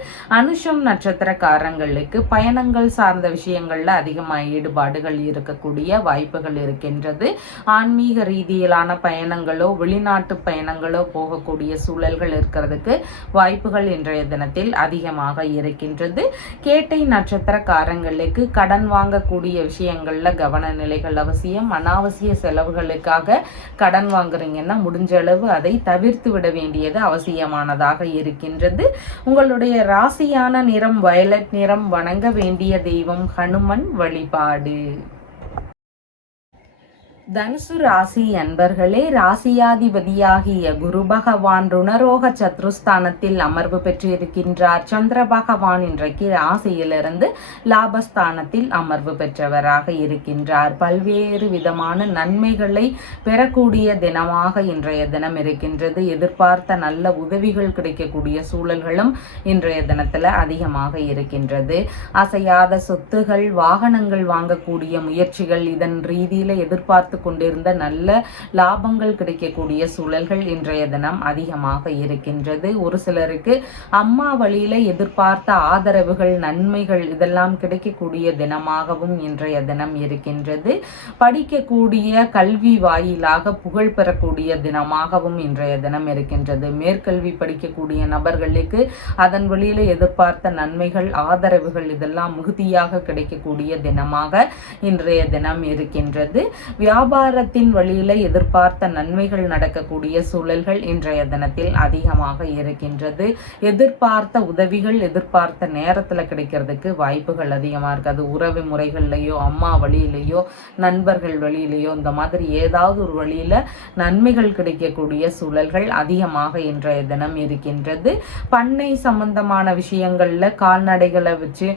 அனுஷம் நட்சத்திரக்காரங்களுக்கு பயணங்கள் சார்ந்த விஷயங்கள்ல அதிகமாக ஈடுபாடுகள் இருக்கக்கூடிய வாய்ப்புகள் இருக்கின்றது. ஆன்மீக ரீதியிலான பயணங்களோ வெளிநாட்டு பயணங்களோ போகக்கூடிய சூழல்கள் இருக்கிறதுக்கு வாய்ப்புகள் இன்றைய தினத்தில் அதிகமாக இருக்கின்றது. கேட்டை நட்சத்திரக்காரங்களுக்கு கடன் வாங்கக்கூடிய விஷயங்கள்ல கவன நிலைகள் அவசியம். அனாவசிய செலவுகளுக்காக கடன் வாங்குறீங்கன்னா முடிஞ்ச அளவு அதை தவிர்த்து விட வேண்டியது அவசியமானதாக இருக்கின்றது. உங்களுடைய ராசியான நிறம் வயலட் நிறம். வணங்க வேண்டிய தெய்வம் ஹனுமன் வழிபாடு. தனுசு ராசி அன்பர்களே, ராசியாதிபதியாகிய குரு பகவான் ருணரோக சத்ருஸ்தானத்தில் அமர்வு பெற்றிருக்கின்றார். சந்திர பகவான் இன்றைக்கு ராசியிலிருந்து லாபஸ்தானத்தில் அமர்வு பெற்றவராக இருக்கின்றார். பல்வேறு விதமான நன்மைகளை பெறக்கூடிய தினமாக இன்றைய தினம் இருக்கின்றது. எதிர்பார்த்த நல்ல உதவிகள் கிடைக்கக்கூடிய சூழல்களும் இன்றைய தினத்தில் அதிகமாக இருக்கின்றது. அசையாத சொத்துகள் வாகனங்கள் வாங்கக்கூடிய முயற்சிகள் இதன் ரீதியில் எதிர்பார்த்து கொண்டிருந்த நல்ல லாபங்கள் கிடைக்கக்கூடிய சூழல்கள் இன்றைய தினம் அதிகமாக இருக்கின்றது. ஒரு சிலருக்கு அம்மா வழியில எதிர்பார்த்த ஆதரவுகள் நன்மைகள் இதெல்லாம் கிடைக்கக்கூடிய தினமாகவும் இன்றைய தினம் இருக்கின்றது. படிக்கக்கூடிய கல்வி வாயிலாக புகழ் பெறக்கூடிய தினமாகவும் இன்றைய தினம் இருக்கின்றது. மேற்கல்வி படிக்கக்கூடிய நபர்களுக்கு அதன் வழியில எதிர்பார்த்த நன்மைகள் ஆதரவுகள் இதெல்லாம் மிகுதியாக கிடைக்கக்கூடிய தினமாக இன்றைய தினம் இருக்கின்றது. வியாபாரத்தின் வழியில எதிர்பார்த்த நன்மைகள் நடக்கக்கூடிய சூழல்கள் இன்றைய தினத்தில் அதிகமாக இருக்கின்றது. எதிர்பார்த்த உதவிகள் எதிர்பார்த்த நேரத்தில் கிடைக்கிறதுக்கு வாய்ப்புகள் அதிகமாக இருக்கு. அது உறவு முறைகள்லையோ அம்மா வழியிலையோ நண்பர்கள் வழியிலையோ இந்த மாதிரி ஏதாவது ஒரு வழியில நன்மைகள் கிடைக்கக்கூடிய சூழல்கள் அதிகமாக இன்றைய தினம் இருக்கின்றது. பண்ணை சம்பந்தமான விஷயங்கள்ல கால்நடைகளை வச்சு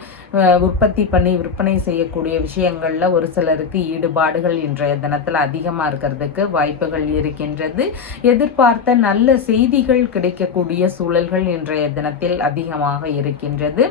உற்பத்தி பண்ணி விற்பனை செய்யக்கூடிய விஷயங்கள்ல ஒரு சிலருக்கு ஈடுபாடுகள் இன்றைய தினத்தில் அதிகமாக இருக்கிறதுக்கு வாய்ப்புகள் இருக்கின்றது. எதிர்பார்த்த நல்ல செய்திகள் கிடைக்கக்கூடிய சூழல்கள் இன்றைய தினத்தில் அதிகமாக இருக்கின்றது.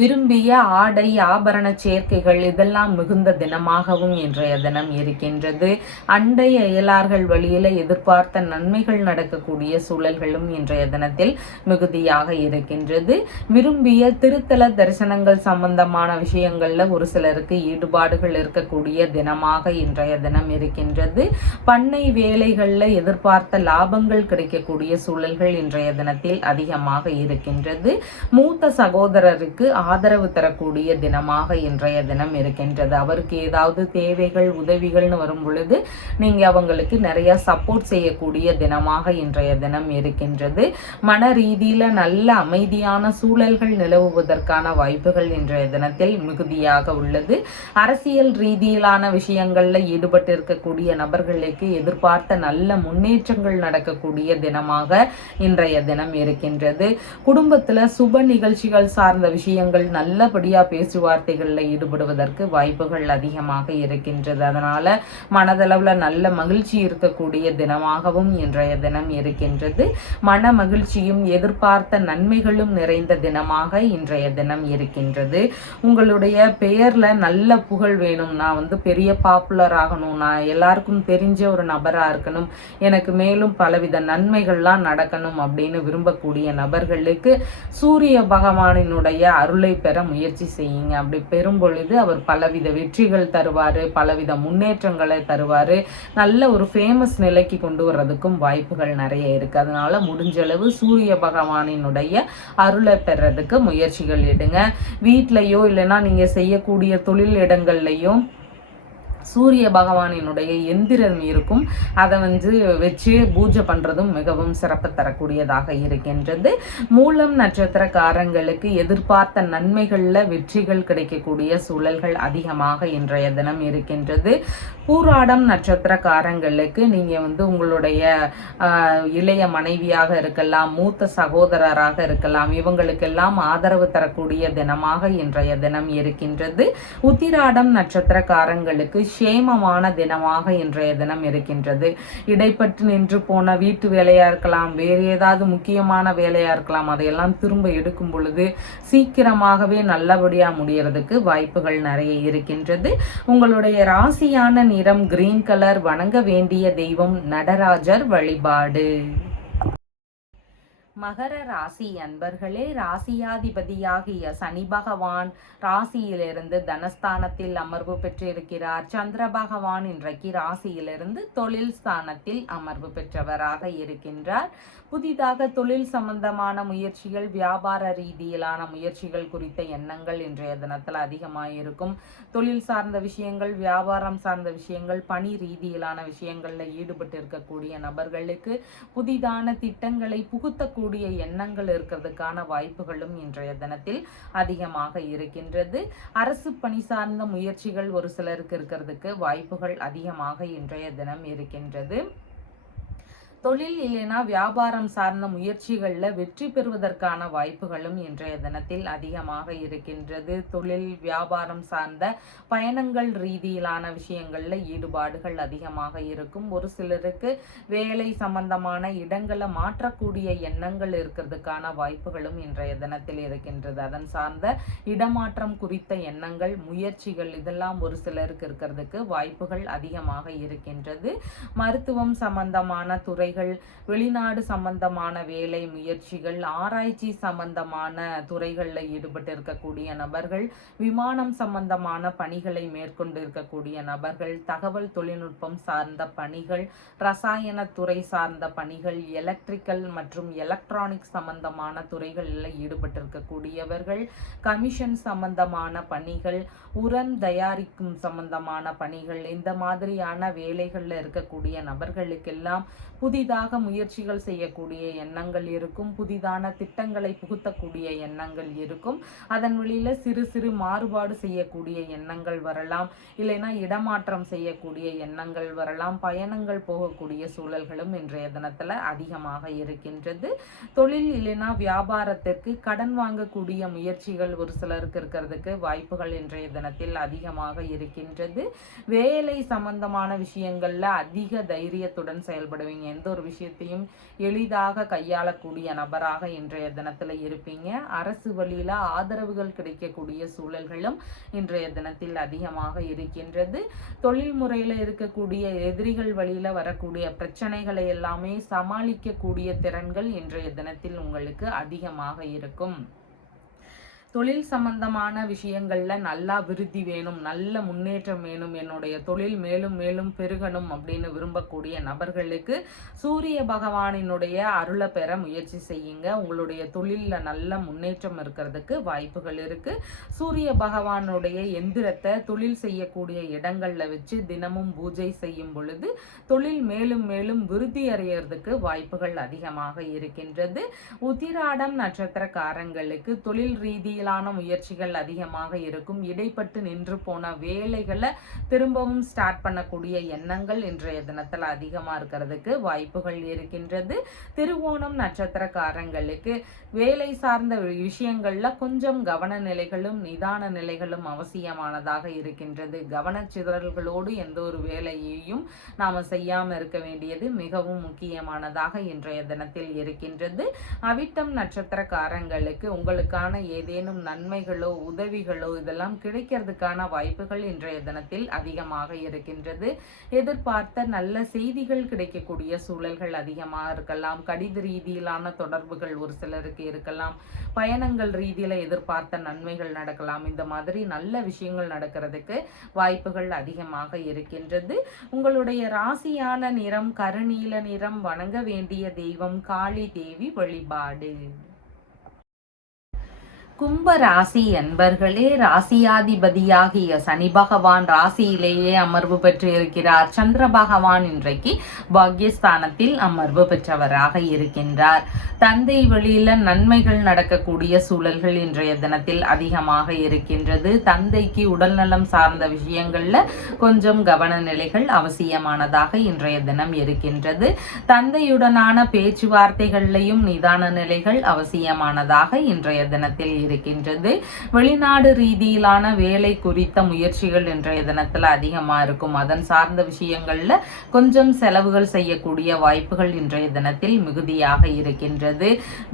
விரும்பிய ஆடை ஆபரண சேர்க்கைகள் இதெல்லாம் மிகுந்த தினமாகவும் இன்றைய தினம் இருக்கின்றது. அண்டை அயலார்கள் வழியில எதிர்பார்த்த நன்மைகள் நடக்கக்கூடிய சூழல்களும் இன்றைய தினத்தில் மிகுதியாக இருக்கின்றது. விரும்பிய திருத்தல தரிசனங்கள் சம்பந்தமான விஷயங்கள்ல ஒரு சிலருக்கு ஈடுபாடுகள் இருக்கக்கூடிய தினமாக இன்றைய தினம் இருக்கின்றது. பண்ணை வேலைகள்ல எதிர்பார்த்த லாபங்கள் கிடைக்கக்கூடிய சூழல்கள் இன்றைய தினத்தில் அதிகமாக இருக்கின்றது. மூத்த சகோதரருக்கு ஆதரவு தரக்கூடிய தினமாக இன்றைய தினம் இருக்கின்றது. அவருக்கு ஏதாவது தேவைகள் உதவிகள்னு வரும் பொழுது நீங்க அவங்களுக்கு நிறைய சப்போர்ட் செய்யக்கூடிய தினமாக இன்றைய தினம் இருக்கின்றது. மன ரீதியில நல்ல அமைதியான சூழல்கள் நிலவுவதற்கான வாய்ப்புகள் இன்றைய தினத்தில் மிகுதியாக உள்ளது. அரசியல் ரீதியிலான விஷயங்கள்ல ஈடுபட்டு இருக்கக்கூடிய நபர்களுக்கு எதிர்பார்த்த நல்ல முன்னேற்றங்கள் நடக்கக்கூடிய தினமாக இன்றைய தினம் இருக்கின்றது. குடும்பத்துல சுப நிகழ்ச்சிகள் சார்ந்த விஷயங்கள் நல்லபடியா பேச்சுவார்த்தைகள்ல ஈடுபடுவதற்கு வாய்ப்புகள் அதிகமாக இருக்கின்றது. அதனால மனதளவுல நல்ல மகிழ்ச்சி இருக்கக்கூடிய தினமாகவும் இன்றைய தினம் இருக்கின்றது. மன மகிழ்ச்சியும் எதிர்பார்த்த நன்மைகளும் நிறைந்த தினமாக இன்றைய தினம் இருக்கின்றது. உங்களுடைய பெயர்ல நல்ல புகழ் வேணும், நான் பெரிய பாப்புலர் ஆகணும், நான் எல்லாருக்கும் தெரிஞ்ச ஒரு நபரா இருக்கணும், எனக்கு மேலும் பலவித நன்மைகள்லாம் நடக்கணும் அப்படின்னு விரும்பக்கூடிய நபர்களுக்கு சூரிய பகவானினுடைய அருளை பெற முயற்சி செய்யுங்க. அப்படி பெறும் பொழுது அவர் பலவித வெற்றிகள் தருவாரு, பலவித முன்னேற்றங்களை தருவாரு, நல்ல ஒரு ஃபேமஸ் நிலைக்கு கொண்டு வர்றதுக்கும் வாய்ப்புகள் நிறைய இருக்கு. அதனால முடிஞ்சளவு சூரிய பகவானினுடைய அருளை பெறதுக்கு முயற்சிகள் எடுங்க. வீட்லயோ இல்லைன்னா நீங்க செய்யக்கூடிய தொழில் இடங்கள்லையும் சூரிய பகவானினுடைய எந்திரம் இருக்கும், அதை வச்சு பூஜை பண்றதும் மிகவும் சிறப்பு தரக்கூடியதாக இருக்கின்றது. மூலம் நட்சத்திரக்காரங்களுக்கு எதிர்பார்த்த நன்மைகள்ல வெற்றிகள் கிடைக்கக்கூடிய சூழல்கள் அதிகமாக இன்றைய தினம் இருக்கின்றது. பூராடம் நட்சத்திரக்காரங்களுக்கு நீங்க உங்களுடைய இளைய மனைவியாக இருக்கலாம், மூத்த சகோதரராக இருக்கலாம், இவங்களுக்கெல்லாம் ஆதரவு தரக்கூடிய தினமாக இன்றைய தினம் இருக்கின்றது. உத்திராடம் நட்சத்திரக்காரங்களுக்கு சேமமான தினமாக இன்றைய தினம் இருக்கின்றது. இடைப்பட்டு நின்று போன வீட்டு வேலையா இருக்கலாம், வேறு ஏதாவது முக்கியமான வேலையா இருக்கலாம், அதையெல்லாம் திரும்ப எடுக்கும் பொழுது சீக்கிரமாகவே நல்லபடியா முடியறதுக்கு வாய்ப்புகள் நிறைய இருக்கின்றது. உங்களுடைய ராசியான நிறம் கிரீன் கலர். வணங்க வேண்டிய தெய்வம் நடராஜர் வழிபாடு. மகர ராசி அன்பர்களே, ராசியாதிபதியாகிய சனி பகவான் ராசியிலிருந்து தனஸ்தானத்தில் அமர்வு பெற்றிருக்கிறார். சந்திர பகவான் இன்றைக்கு ராசியிலிருந்து தொழில் ஸ்தானத்தில் அமர்வு பெற்றவராக இருக்கின்றார். புதிதாக தொழில் சம்பந்தமான முயற்சிகள், வியாபார ரீதியிலான முயற்சிகள் குறித்த எண்ணங்கள் இன்றைய தினத்தில் அதிகமாக இருக்கும். தொழில் சார்ந்த விஷயங்கள், வியாபாரம் சார்ந்த விஷயங்கள், பணி ரீதியிலான விஷயங்களில் ஈடுபட்டு இருக்கக்கூடிய நபர்களுக்கு புதிதான திட்டங்களை புகுத்தக்கூடிய எண்ணங்கள் இருக்கிறதுக்கான வாய்ப்புகளும் இன்றைய தினத்தில் அதிகமாக இருக்கின்றது. அரசு பணி சார்ந்த முயற்சிகள் ஒரு சிலருக்கு இருக்கிறதுக்கு வாய்ப்புகள் அதிகமாக இன்றைய தினம் இருக்கின்றது. தொழில் இல்லைனா வியாபாரம் சார்ந்த முயற்சிகளில் வெற்றி பெறுவதற்கான வாய்ப்புகளும் இன்றைய தினத்தில் அதிகமாக இருக்கின்றது. தொழில் வியாபாரம் சார்ந்த பயணங்கள் ரீதியிலான விஷயங்களில் ஈடுபாடுகள் அதிகமாக இருக்கும். ஒரு சிலருக்கு வேலை சம்பந்தமான இடங்களை மாற்றக்கூடிய எண்ணங்கள் இருக்கிறதுக்கான வாய்ப்புகளும் இன்றைய தினத்தில் இருக்கின்றது. அதன் சார்ந்த இடமாற்றம் குறித்த எண்ணங்கள், முயற்சிகள் இதெல்லாம் ஒரு சிலருக்கு இருக்கிறதுக்கு வாய்ப்புகள் அதிகமாக இருக்கின்றது. மருத்துவம் சம்பந்தமான துறை, வெளிநாடு சம்பந்தமான வேலை முயற்சிகள், ஆராய்ச்சி சம்பந்தமான துறைகளில் ஈடுபட்டு இருக்கக்கூடிய நபர்கள், விமானம் சம்பந்தமான பணிகளை மேற்கொண்டு இருக்கக்கூடிய நபர்கள், தகவல் தொழில்நுட்பம் சார்ந்த பணிகள், ரசாயன துறை சார்ந்த பணிகள், எலக்ட்ரிக்கல் மற்றும் எலக்ட்ரானிக் சம்பந்தமான துறைகளில் ஈடுபட்டு இருக்கக்கூடியவர்கள், கமிஷன் சம்பந்தமான பணிகள், உரம் தயாரிக்கும் சம்பந்தமான பணிகள், இந்த மாதிரியான வேலைகளில் இருக்கக்கூடிய நபர்களுக்கெல்லாம் புதிதாக முயற்சிகள் செய்யக்கூடிய எண்ணங்கள் இருக்கும். புதிதான திட்டங்களை புகுத்தக்கூடிய எண்ணங்கள் இருக்கும். அதன் வழியில சிறு சிறு மாறுபாடு செய்யக்கூடிய எண்ணங்கள் வரலாம். இல்லைன்னா இடமாற்றம் செய்யக்கூடிய எண்ணங்கள் வரலாம். பயணங்கள் போகக்கூடிய சூழல்களும் இன்றைய தினத்துல அதிகமாக இருக்கின்றது. தொழில் இல்லைன்னா வியாபாரத்திற்கு கடன் வாங்கக்கூடிய முயற்சிகள் ஒரு சிலருக்கு இருக்கிறதுக்கு வாய்ப்புகள் இன்றைய தினத்தில் அதிகமாக இருக்கின்றது. வேலை சம்பந்தமான விஷயங்கள்ல அதிக தைரியத்துடன் செயல்படுவீங்க. எந்த ஒரு விஷயத்தையும் எளிதாக கையாளக்கூடிய நபராக இன்றைய தினத்துல இருப்பீங்க. அரசு வழியில ஆதரவுகள் கிடைக்கக்கூடிய சூழல்களும் இன்றைய தினத்தில் அதிகமாக இருக்கின்றது. தொழில் முறையில இருக்கக்கூடிய எதிரிகள் வழியில வரக்கூடிய பிரச்சனைகளை எல்லாமே சமாளிக்கக்கூடிய திறன்கள் இன்றைய தினத்தில் உங்களுக்கு அதிகமாக இருக்கும். தொழில் சம்பந்தமான விஷயங்கள்ல நல்லா விருத்தி வேணும், நல்ல முன்னேற்றம் வேணும், என்னுடைய தொழில் மேலும் மேலும் பெருகணும் அப்படின்னு விரும்பக்கூடிய நபர்களுக்கு சூரிய பகவானினுடைய அருளை பெற முயற்சி செய்யுங்க. உங்களுடைய தொழில்ல நல்ல முன்னேற்றம் இருக்கிறதுக்கு வாய்ப்புகள் இருக்கு. சூரிய பகவானுடைய எந்திரத்தை தொழில் செய்யக்கூடிய இடங்கள்ல வச்சு தினமும் பூஜை செய்யும் பொழுது தொழில் மேலும் மேலும் விருத்தி அடைகிறதுக்கு வாய்ப்புகள் அதிகமாக இருக்கின்றது. உத்திராடம் நட்சத்திரக்காரங்களுக்கு தொழில் ரீதியிலான முயற்சிகள் அதிகமாக இருக்கும். இடைப்பட்டு நின்று போன வேலைகளை திரும்பவும் ஸ்டார்ட் பண்ணக்கூடிய எண்ணங்கள் இன்றைய தினத்தில் அதிகமாக இருக்கிறதுக்கு வாய்ப்புகள் இருக்கின்றது. திருவோணம் நட்சத்திரக்காரங்களுக்கு வேலை சார்ந்த விஷயங்கள்ல கொஞ்சம் கவன நிலைகளும் நிதான நிலைகளும் அவசியமானதாக இருக்கின்றது. கவனச்சிதறல்களோடு எந்த ஒரு வேலையையும் நாம செய்யாம இருக்க வேண்டியது மிகவும் முக்கியமானதாக இன்றைய தினத்தில் இருக்கின்றது. அவிட்டம் நட்சத்திரக்காரங்களுக்கு உங்களுக்கான ஏதேனும் நன்மைகளோ உதவிகளோ இதெல்லாம் கிடைக்கிறதுக்கான வாய்ப்புகள் இன்றைய தினத்தில் அதிகமாக இருக்கின்றது. எதிர்பார்த்த நல்ல செய்திகள் கிடைக்கக்கூடிய சூழல்கள் அதிகமாக இருக்கலாம். கடித ரீதியிலான தொடர்புகள் ஒரு சிலருக்கு இருக்கலாம். பயணங்கள் ரீதியில எதிர்பார்த்த நன்மைகள் நடக்கலாம். இந்த மாதிரி நல்ல விஷயங்கள் நடக்கிறதுக்கு வாய்ப்புகள் அதிகமாக இருக்கின்றது. உங்களுடைய ராசியான நிறம் கருநீல நிறம். வணங்க வேண்டிய தெய்வம் காளி தேவி வழிபாடு. கும்ப ராசி என்பர்களே, ராசியாதிபதியாகிய சனி பகவான் ராசியிலேயே அமர்வு பெற்று இருக்கிறார். சந்திர பகவான் இன்றைக்கு பாக்யஸ்தானத்தில் அமர்வு பெற்றவராக இருக்கின்றார். தந்தை வழியில நன்மைகள் நடக்கக்கூடிய சூழல்கள் இன்றைய தினத்தில் அதிகமாக இருக்கின்றது. தந்தைக்கு உடல்நலம் சார்ந்த விஷயங்கள்ல கொஞ்சம் கவன நிலைகள் அவசியமானதாக இன்றைய தினம் இருக்கின்றது. தந்தையுடனான பேச்சுவார்த்தைகள்லையும் நிதான நிலைகள் அவசியமானதாக இன்றைய தினத்தில் இருக்கின்றது. வெளிநாடு ரீதியிலான வேலை குறித்த முயற்சிகள் இன்றைய தினத்துல அதிகமா இருக்கும். அதன் சார்ந்த விஷயங்கள்ல கொஞ்சம் செலவுகள் செய்யக்கூடிய வாய்ப்புகள் இன்றைய தினத்தில் மிகுதியாக இருக்கின்றது.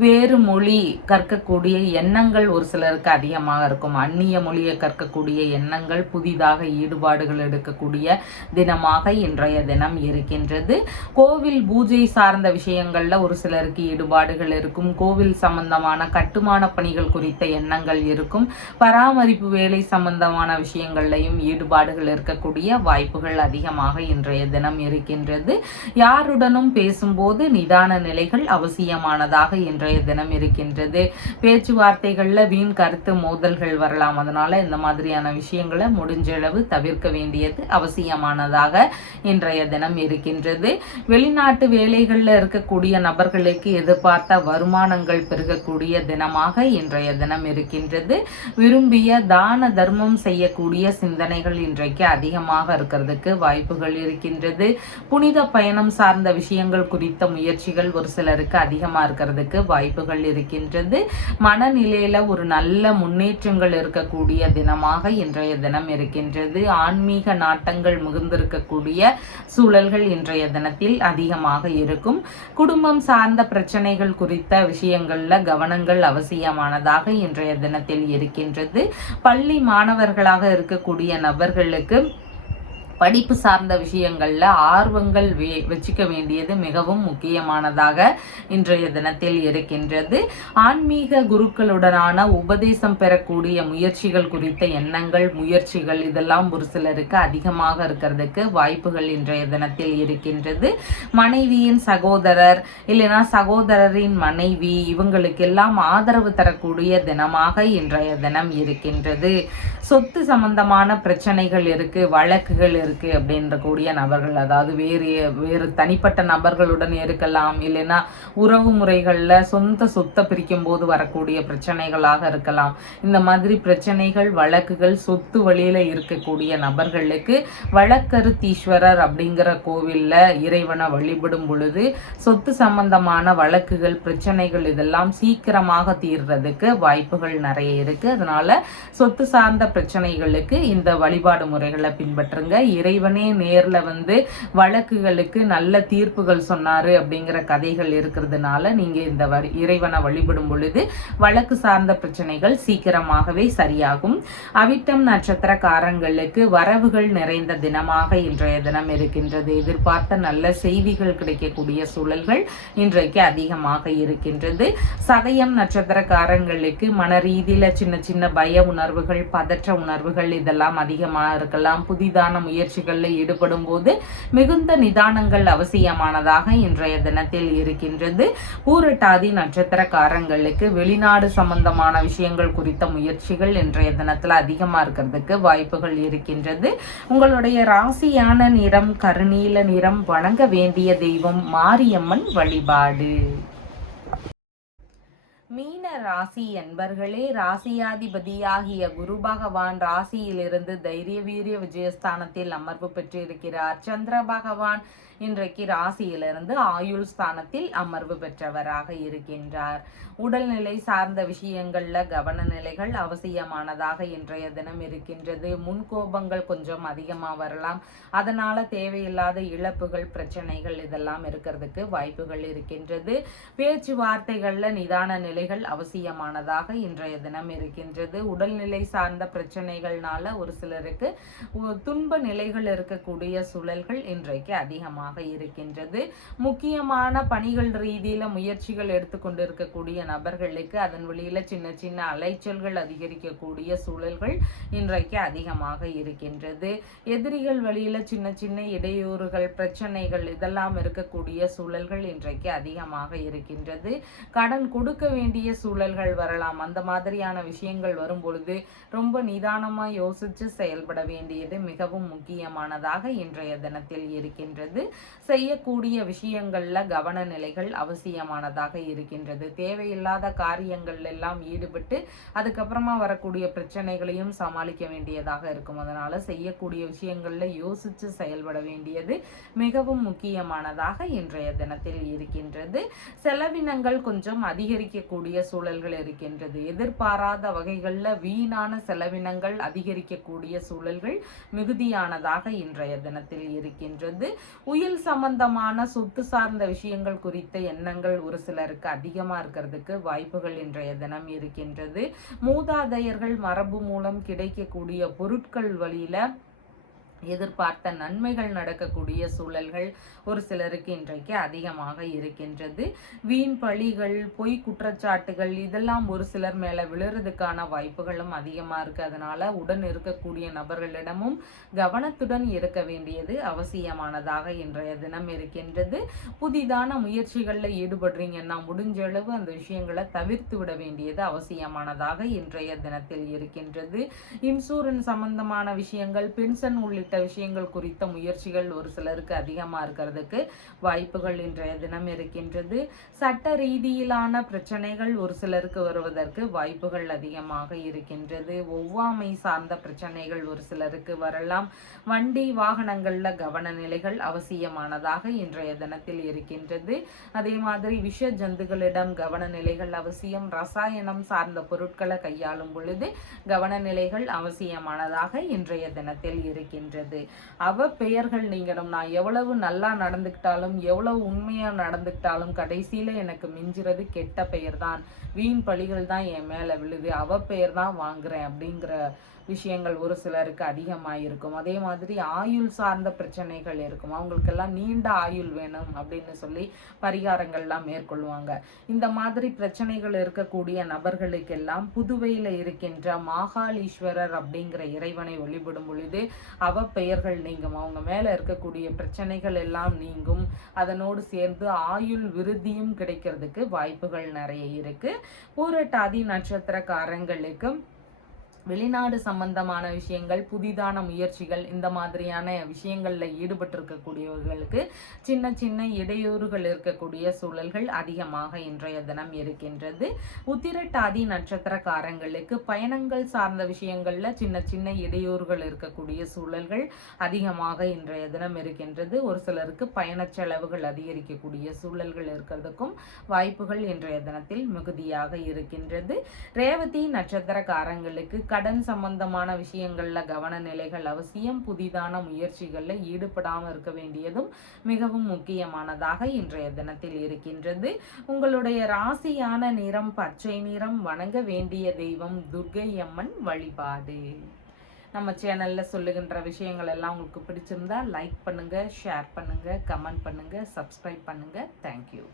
வேறு மொழி கற்கக்கூடிய எண்ணங்கள் ஒரு சிலருக்கு அதிகமாக இருக்கும். அந்நிய மொழியை கற்கக்கூடிய எண்ணங்கள், புதிதாக ஈடுபாடுகள் எடுக்கக்கூடிய தினமாக இன்றைய தினம் இருக்கின்றது. கோவில் பூஜை சார்ந்த விஷயங்கள்ல ஒரு சிலருக்கு ஈடுபாடுகள் இருக்கும். கோவில் சம்பந்தமான கட்டுமான பணிகள் குறித்த எண்ணங்கள் இருக்கும். பராமரிப்பு வேலை சம்பந்தமான விஷயங்கள்லையும் ஈடுபாடுகள் இருக்கக்கூடிய வாய்ப்புகள் அதிகமாக இன்றைய தினம் இருக்கின்றது. யாருடனும் பேசும்போது நிதான நிலைகள் அவசியமானதாக இன்றைய தினம் இருக்கின்றது. பேச்சுவார்த்தைகள்ல வீண் கருத்து மோதல்கள் வரலாம். அதனால இந்த மாதிரியான விஷயங்களை முடிஞ்ச அளவு தவிர்க்க வேண்டியது அவசியமானதாக இன்றைய தினம் இருக்கின்றது. வெளிநாட்டு வேலைகள்ல இருக்கக்கூடிய நபர்களுக்கு எதிர்பார்த்த வருமானங்கள் பெருகக்கூடிய தினமாக இன்றைய தினம் இருக்கின்றது. விரும்பிய தான தர்மம் செய்யக்கூடிய சிந்தனைகள் இன்றைக்கு அதிகமாக இருக்கிறதுக்கு வாய்ப்புகள் இருக்கின்றது. புனித பயணம் சார்ந்த விஷயங்கள் குறித்த முயற்சிகள் ஒரு சிலருக்கு அதிகமா இருக்கிறதுக்கு வாய்ப்புகள் இருக்கின்றது. மனநிலையில ஒரு நல்ல முன்னேற்றங்கள் இருக்கக்கூடிய தினமாக இன்றைய தினம் இருக்கின்றது. ஆன்மீக நாட்டங்கள் மிகுந்திருக்கக்கூடிய சூழல்கள் இன்றைய தினத்தில் அதிகமாக இருக்கும். குடும்பம் சார்ந்த பிரச்சனைகள் குறித்த விஷயங்கள்ல கவனங்கள் அவசியமானதாக இன்றைய தினத்தில் இருக்கின்றது. பள்ளி மாணவர்களாக இருக்கக்கூடிய நபர்களுக்கு படிப்பு சார்ந்த விஷயங்கள்ல ஆர்வங்கள் வச்சுக்க வேண்டியது மிகவும் முக்கியமானதாக இன்றைய தினத்தில் இருக்கின்றது. ஆன்மீக குருக்களுடனான உபதேசம் பெறக்கூடிய முயற்சிகள் குறித்த எண்ணங்கள், முயற்சிகள் இதெல்லாம் ஒரு சிலருக்கு அதிகமாக இருக்கிறதுக்கு வாய்ப்புகள் இன்றைய தினத்தில் இருக்கின்றது. மனைவியின் சகோதரர் இல்லைனா சகோதரரின் மனைவி இவங்களுக்கெல்லாம் ஆதரவு தரக்கூடிய தினமாக இன்றைய தினம் இருக்கின்றது. சொத்து சம்பந்தமான பிரச்சனைகள் இருக்கு, வழக்குகள் இருக்கு அப்படின்ற கூடிய நபர்கள், அதாவது வேறு தனிப்பட்ட நபர்களுடன் இருக்கலாம், இல்லைன்னா உறவு முறைகள்ல சொந்த சொத்தை பிரிக்கும் போது வரக்கூடிய பிரச்சனைகளாக இருக்கலாம். இந்த மாதிரி பிரச்சனைகள், வழக்குகள், சொத்து வழியில இருக்கக்கூடிய நபர்களுக்கு வழக்கருத்தீஸ்வரர் அப்படிங்கிற கோவில்ல இறைவனை வழிபடும் பொழுது சொத்து சம்பந்தமான வழக்குகள், பிரச்சனைகள் இதெல்லாம் சீக்கிரமாக தீர்றதுக்கு வாய்ப்புகள் நிறைய இருக்கு. அதனால சொத்து சார்ந்த பிரச்சனைகளுக்கு இந்த வழிபாடு முறைகளை பின்பற்றுங்க. இறைவனே நேர்ல வழக்குகளுக்கு நல்ல தீர்ப்புகள் சொன்னாரு அப்படிங்கிற கதைகள் இருக்கிறதுனால நீங்க இந்த இறைவனை வழிபடும் பொழுது வழக்கு சார்ந்த பிரச்சனைகள் சீக்கிரமாகவே சரியாகும். அவிட்டம் நட்சத்திரக்காரங்களுக்கு வரவுகள் நிறைந்த தினமாக இன்றைய தினம் இருக்கின்றது. எதிர்பார்த்த நல்ல செய்திகள் கிடைக்கக்கூடிய சூழல்கள் இன்றைக்கு அதிகமாக இருக்கின்றது. சதயம் நட்சத்திரக்காரங்களுக்கு மன ரீதியில சின்ன சின்ன பய உணர்வுகள், பதற்ற உணர்வுகள் இதெல்லாம் அதிகமாக இருக்கலாம். புதிதான முயற்சிகளில் ஈடுபடும் போது மிகுந்த நிதானங்கள் அவசியமானதாக இன்றைய தினத்தில் இருக்கின்றது. பூரட்டாதி நட்சத்திரக்காரங்களுக்கு வெளிநாடு சம்பந்தமான விஷயங்கள் குறித்த முயற்சிகள் இன்றைய தினத்தில் அதிகமாக இருக்கிறதுக்கு வாய்ப்புகள் இருக்கின்றது. உங்களுடைய ராசியான நிறம் கருநீல நிறம். வணங்க வேண்டிய தெய்வம் மாரியம்மன் வழிபாடு. மீன ராசி என்பர்களே, ராசியாதிபதியாகிய குரு பகவான் ராசியிலிருந்து தைரிய வீரிய விஜயஸ்தானத்தில் அமர்வு பெற்றிருக்கிறார். சந்திர பகவான் இன்றைக்கு ராசியிலிருந்து ஆயுள் ஸ்தானத்தில் அமர்வு பெற்றவராக இருக்கின்றார். உடல்நிலை சார்ந்த விஷயங்கள்ல கவன நிலைகள் அவசியமானதாக இன்றைய தினம் இருக்கின்றது. முன்கோபங்கள் கொஞ்சம் அதிகமா வரலாம். அதனால தேவையில்லாத இழப்புகள், பிரச்சனைகள் இதெல்லாம் இருக்கிறதுக்கு வாய்ப்புகள் இருக்கின்றது. பேச்சுவார்த்தைகள்ல நிதான நிலைகள் அவசியமானதாக இன்றைய தினம் இருக்கின்றது. உடல்நிலை சார்ந்த பிரச்சனைகள்னால ஒரு சிலருக்கு துன்ப நிலைகள் இருக்கக்கூடிய சூழல்கள் இன்றைக்கு அதிகமாக இருக்கின்றது. முக்கியமான பணிகள் ரீதியில முயற்சிகள் எடுத்துக்கொண்டு இருக்கக்கூடிய நபர்களுக்கு அதன் வழியில சின்ன சின்ன அலைச்சல்கள் அதிகரிக்கக்கூடிய சூழல்கள் இன்றைக்கு அதிகமாக இருக்கின்றது. எதிரிகள் வழியில சின்ன சின்ன இடையூறுகள், பிரச்சனைகள் இதெல்லாம் இருக்கக்கூடிய சூழல்கள் இன்றைக்கு அதிகமாக இருக்கின்றது. கடன் கொடுக்க வேண்டிய சூழல்கள் வரலாம். அந்த மாதிரியான விஷயங்கள் வரும் பொழுது ரொம்ப நிதானமா யோசிச்சு செயல்பட வேண்டியது மிகவும் முக்கியமானதாக இன்றைய தினத்தில் இருக்கின்றது. செய்யக்கூடிய விஷயங்கள்ல கவன நிலைகள் அவசியமானதாக இருக்கின்றது. தேவையில்லாத காரியங்கள் எல்லாம் ஈடுபட்டு அதுக்கப்புறமா வரக்கூடிய பிரச்சனைகளையும் சமாளிக்க வேண்டியதாக இருக்கும். அதனால செய்யக்கூடிய விஷயங்கள்ல யோசிச்சு செயல்பட வேண்டியது மிகவும் முக்கியமானதாக இன்றைய தினத்தில் இருக்கின்றது. செலவினங்கள் கொஞ்சம் அதிகரிக்கக்கூடிய இருக்கக்கூடிய சூழல்கள் இருக்கின்றது. எதிர்பாராத வகைகளில் வீணான செலவினங்கள் அதிகரிக்கக்கூடிய சூழல்கள் மிகுதியானதாக இன்றைய தினத்தில் இருக்கின்றது. உயில் சம்பந்தமான சொத்து சார்ந்த விஷயங்கள் குறித்த எண்ணங்கள் ஒரு சிலருக்கு அதிகமாக இருக்கிறதுக்கு வாய்ப்புகள் இன்றைய தினம் இருக்கின்றது. மூதாதையர்கள் மரபு மூலம் கிடைக்கக்கூடிய பொருட்கள் வழியில எதிர்பார்த்த நன்மைகள் நடக்கக்கூடிய சூழல்கள் ஒரு சிலருக்கு இன்றைக்கு அதிகமாக இருக்கின்றது. வீண் பழிகள், பொய் குற்றச்சாட்டுகள் இதெல்லாம் ஒரு சிலர் மேல விழுறதுக்கான வாய்ப்புகளும் அதிகமாக இருக்கு. அதனால உடன் இருக்கக்கூடிய நபர்களிடமும் கவனத்துடன் இருக்க வேண்டியது அவசியமானதாக இன்றைய தினம் இருக்கின்றது. புதிதான முயற்சிகளில் ஈடுபடுறீங்கன்னா முடிஞ்ச அளவு அந்த விஷயங்களை தவிர்த்து விட வேண்டியது அவசியமானதாக இன்றைய தினத்தில் இருக்கின்றது. இன்சூரன்ஸ் சம்பந்தமான விஷயங்கள், பென்ஷன் உள்ளிட்ட விஷயங்கள் குறித்த முயற்சிகள் ஒரு சிலருக்கு அதிகமாக இருக்கிறதுக்கு வாய்ப்புகள் இன்றைய தினம் இருக்கின்றது. சட்ட ரீதியிலான பிரச்சனைகள் ஒரு சிலருக்கு வருவதற்கு வாய்ப்புகள் அதிகமாக இருக்கின்றது. ஒவ்வாமை சார்ந்த பிரச்சனைகள் ஒரு சிலருக்கு வரலாம். வண்டி வாகனங்கள்ல கவன நிலைகள் அவசியமானதாக இன்றைய தினத்தில் இருக்கின்றது. அதே மாதிரி விஷ ஜந்துகளிடம் கவன நிலைகள் அவசியம். ரசாயனம் சார்ந்த பொருட்களை கையாளும் பொழுது கவன நிலைகள் அவசியமானதாக இன்றைய தினத்தில் இருக்கின்றது. அவ பெயர்கள் நீங்கணும். நான் எவ்வளவு நல்லா நடந்துக்கிட்டாலும், எவ்வளவு உண்மையா நடந்துக்கிட்டாலும் கடைசியில எனக்கு மிஞ்சுறது கெட்ட பெயர் தான், வீண் பழிகள் தான் என் மேல விழுது, அவ பெயர் தான் வாங்குறேன் அப்படிங்கிற விஷயங்கள் ஒரு சிலருக்கு அதிகமாக இருக்கும். அதே மாதிரி ஆயுள் சார்ந்த பிரச்சனைகள் இருக்கும். அவங்களுக்கெல்லாம் நீண்ட ஆயுள் வேணும் அப்படின்னு சொல்லி பரிகாரங்கள்லாம் மேற்கொள்வாங்க. இந்த மாதிரி பிரச்சனைகள் இருக்கக்கூடிய நபர்களுக்கெல்லாம் புதுவையில் இருக்கின்ற மாகாளீஸ்வரர் அப்படிங்கிற இறைவனை வழிபடும் பொழுது அவ பெயர்கள் நீங்கும். அவங்க மேல இருக்கக்கூடிய பிரச்சனைகள் எல்லாம் நீங்கும். அதனோடு சேர்ந்து ஆயுள் விருத்தியும் கிடைக்கிறதுக்கு வாய்ப்புகள் நிறைய இருக்கு. பூரட்டாதி நட்சத்திரக்காரங்களுக்கு வெளிநாடு சம்பந்தமான விஷயங்கள், புதிதான முயற்சிகள் இந்த மாதிரியான விஷயங்களில் ஈடுபட்டிருக்கக்கூடியவர்களுக்கு சின்ன சின்ன இடையூறுகள் இருக்கக்கூடிய சூழல்கள் அதிகமாக இன்றைய தினம் இருக்கின்றது. உத்திரட்டாதி நட்சத்திரக்காரங்களுக்கு பயணங்கள் சார்ந்த விஷயங்களில் சின்ன சின்ன இடையூறுகள் இருக்கக்கூடிய சூழல்கள் அதிகமாக இன்றைய தினம் இருக்கின்றது. ஒரு சிலருக்கு பயண செலவுகள் அதிகரிக்கக்கூடிய சூழல்கள் இருக்கிறதுக்கும் வாய்ப்புகள் இன்றைய தினத்தில் மிகுதியாக இருக்கின்றது. ரேவதி நட்சத்திரக்காரங்களுக்கு கடன் சம்பந்தமான விஷயங்கள்ல கவன நிலைகள் அவசியம். புதிதான முயற்சிகள்ல ஈடுபடாமல் இருக்க வேண்டியதும் மிகவும் முக்கியமானதாக இன்றைய தினத்தில் இருக்கின்றது. உங்களுடைய ராசியான நிறம் பச்சை நிறம். வணங்க வேண்டிய தெய்வம் துர்க்கை அம்மன் வழிபாடு. நம்ம சேனல்ல சொல்லுகின்ற விஷயங்கள் எல்லாம் உங்களுக்கு பிடிச்சிருந்தா லைக் பண்ணுங்க, ஷேர் பண்ணுங்க, கமெண்ட் பண்ணுங்க, சப்ஸ்கிரைப் பண்ணுங்க. தேங்க்யூ.